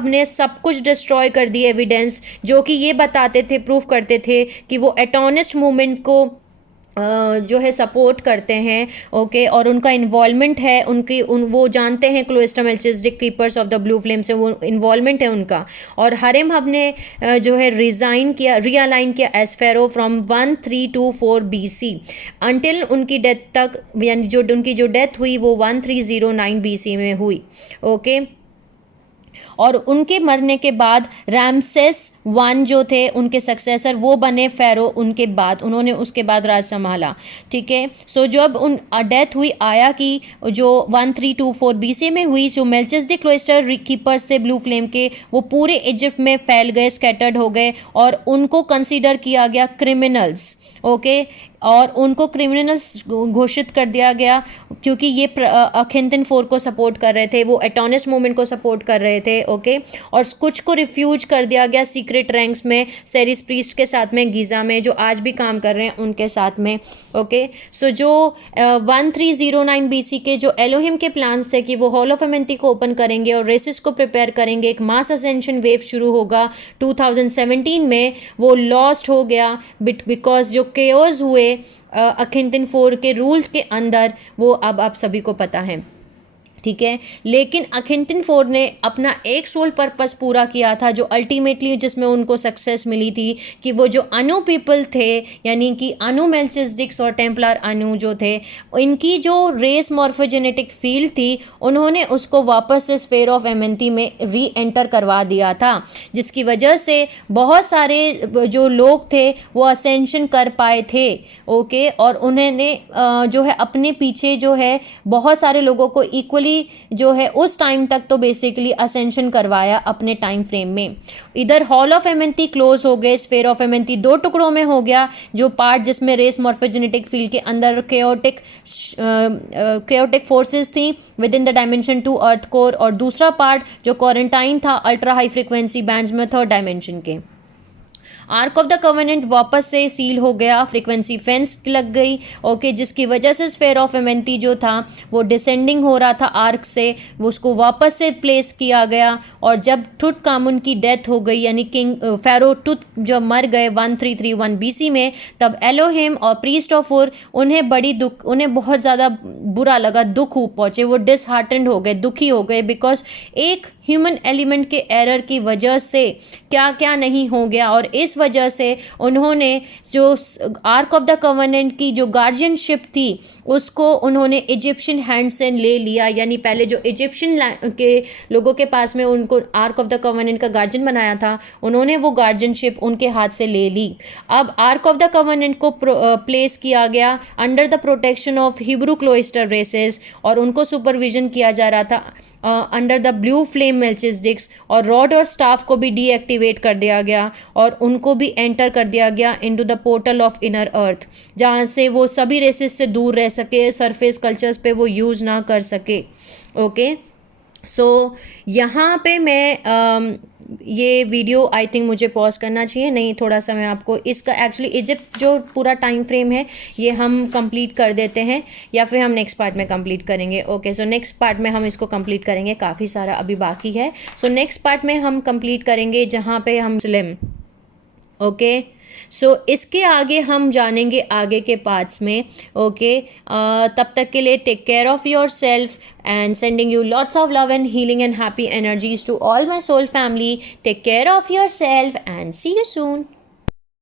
ने सब कुछ डिस्ट्रॉय कर दी एविडेंस जो कि ये बताते थे, प्रूफ करते थे कि वो एटॉनिस्ट मूवमेंट को जो है सपोर्ट करते हैं, ओके। और उनका इन्वॉल्वमेंट है, वो जानते हैं cloister Melchizedek keepers of the blue flame से वो इन्वॉल्वमेंट है उनका। और हरेमहब ने जो है रीअलाइन किया as pharaoh from 1324 BC until उनकी डेथ तक, यानी जो उनकी जो डेथ हुई वो 1309 BC में हुई, ओके। और उनके मरने के बाद रामसेस वन जो थे उनके सक्सेसर, वो बने फ़ैरो उनके बाद, उन्होंने उसके बाद राज संभाला, ठीक है। सो जब उन डेथ हुई आया की जो 1324 BC में हुई, जो मेल्चिसडिक क्लोस्टर कीपर्स थे ब्लू फ्लेम के, वो पूरे इजिप्ट में फैल गए, स्कैटर्ड हो गए और उनको कंसीडर किया गया क्रिमिनल्स, ओके। और उनको क्रिमिनल्स घोषित कर दिया गया क्योंकि ये अखिंतन 4 को सपोर्ट कर रहे थे, वो एटॉनिस्ट मूवमेंट को सपोर्ट कर रहे थे, ओके। और कुछ को रिफ्यूज कर दिया गया सीक्रेट रैंक्स में, सेरिस प्रीस्ट के साथ में, गीज़ा में, जो आज भी काम कर रहे हैं उनके साथ में, ओके। सो जो 1309 BC के जो एलोहिम के प्लान्स थे कि वो हॉल ऑफ अमेंती को ओपन करेंगे और रेसिस को प्रिपेयर करेंगे, एक मास असेंशन वेव शुरू होगा 2017 में, वो लॉस्ट हो गया बिकॉज जो केओस हुए अखिंतन 4 के रूल्स के अंदर, वो अब आप सभी को पता है, ठीक है। लेकिन अखिंतन 4 ने अपना एक सोल पर्पस पूरा किया था, जो अल्टीमेटली जिसमें उनको सक्सेस मिली थी कि वो जो अनु पीपल थे, यानी कि अनु मेल्चिसडिक्स और टेम्पलर अनु जो थे, इनकी जो रेस मॉर्फोजेनेटिक फील्ड थी, उन्होंने उसको वापस से स्फीयर ऑफ एमेंटी में री एंटर करवा दिया था, जिसकी वजह से बहुत सारे जो लोग थे वो असेंशन कर पाए थे, ओके। और उन्होंने जो है अपने पीछे जो है बहुत सारे लोगों को इक्वली जो है उस टाइम तक तो बेसिकली असेंशन करवाया अपने टाइम फ्रेम में। इधर हॉल ऑफ एमेंती क्लोज हो गए, स्फीयर ऑफ एमेंती 2 टुकड़ों में हो गया, जो पार्ट जिसमें रेस मॉर्फोजेनेटिक फील्ड के अंदर केओटिक फोर्सेस थी with in the dimension 2 earth core, और दूसरा पार्ट जो क्वारंटाइन था अल्ट्रा हाई फ्रिक्वेंसी बैंड्स में 3rd डायमेंशन के। आर्क ऑफ द कवेनेंट वापस से सील हो गया, फ्रीक्वेंसी फेंस लग गई, ओके, जिसकी वजह से स्फीयर ऑफ एमेंती जो था वो डिसेंडिंग हो रहा था आर्क से, वो उसको वापस से प्लेस किया गया। और जब तुतखामुन की डेथ हो गई, यानी किंग फ़ैरो तुत जब मर गए 1331 BC में, तब एलोहिम और प्रीस्ट ऑफ उर उन्हें बहुत ज़्यादा बुरा लगा, दुख पहुँचे, वो डिसहार्टेंड हो गए, दुखी हो गए, बिकॉज एक ह्यूमन एलिमेंट के एरर की वजह से क्या क्या नहीं हो गया। और इस वजह से उन्होंने जो आर्क ऑफ द कवेनेंट की जो गार्जियनशिप थी उसको उन्होंने इजिप्शियन हैंड से ले लिया, यानी पहले जो इजिप्शियन के लोगों के पास में उनको आर्क ऑफ द कवेनेंट का गार्जियन बनाया था, उन्होंने वो गार्जियनशिप उनके हाथ से ले ली। अब आर्क ऑफ द कवेनेंट को प्लेस किया गया under the protection of Hebrew cloister races, और उनको सुपरविजन किया जा रहा था under the blue flame Melchizedeks और रॉड और स्टाफ को भी डीएक्टिवेट कर दिया गया और उनको भी एंटर कर दिया गया into the portal of inner earth, जहाँ से वो सभी रेसेस से दूर रह सके, सरफेस कल्चर्स पे वो यूज ना कर सके। ओके, सो यहाँ पे मैं ये वीडियो आई थिंक मुझे पॉज करना चाहिए, नहीं थोड़ा सा मैं आपको इसका एक्चुअली इजिप्ट जो पूरा टाइम फ्रेम है ये हम कंप्लीट कर देते हैं या फिर हम नेक्स्ट पार्ट में कंप्लीट करेंगे। ओके, सो नेक्स्ट पार्ट में हम इसको कंप्लीट करेंगे, काफ़ी सारा अभी बाकी है। सो नेक्स्ट पार्ट में हम कंप्लीट करेंगे जहाँ पे हम मुस्लिम। ओके, सो इसके आगे हम जानेंगे आगे के पार्ट्स में। ओके, तब तक के लिए take care of yourself and sending you lots of love and healing and happy energies to all my soul family. Take care of yourself and see you soon.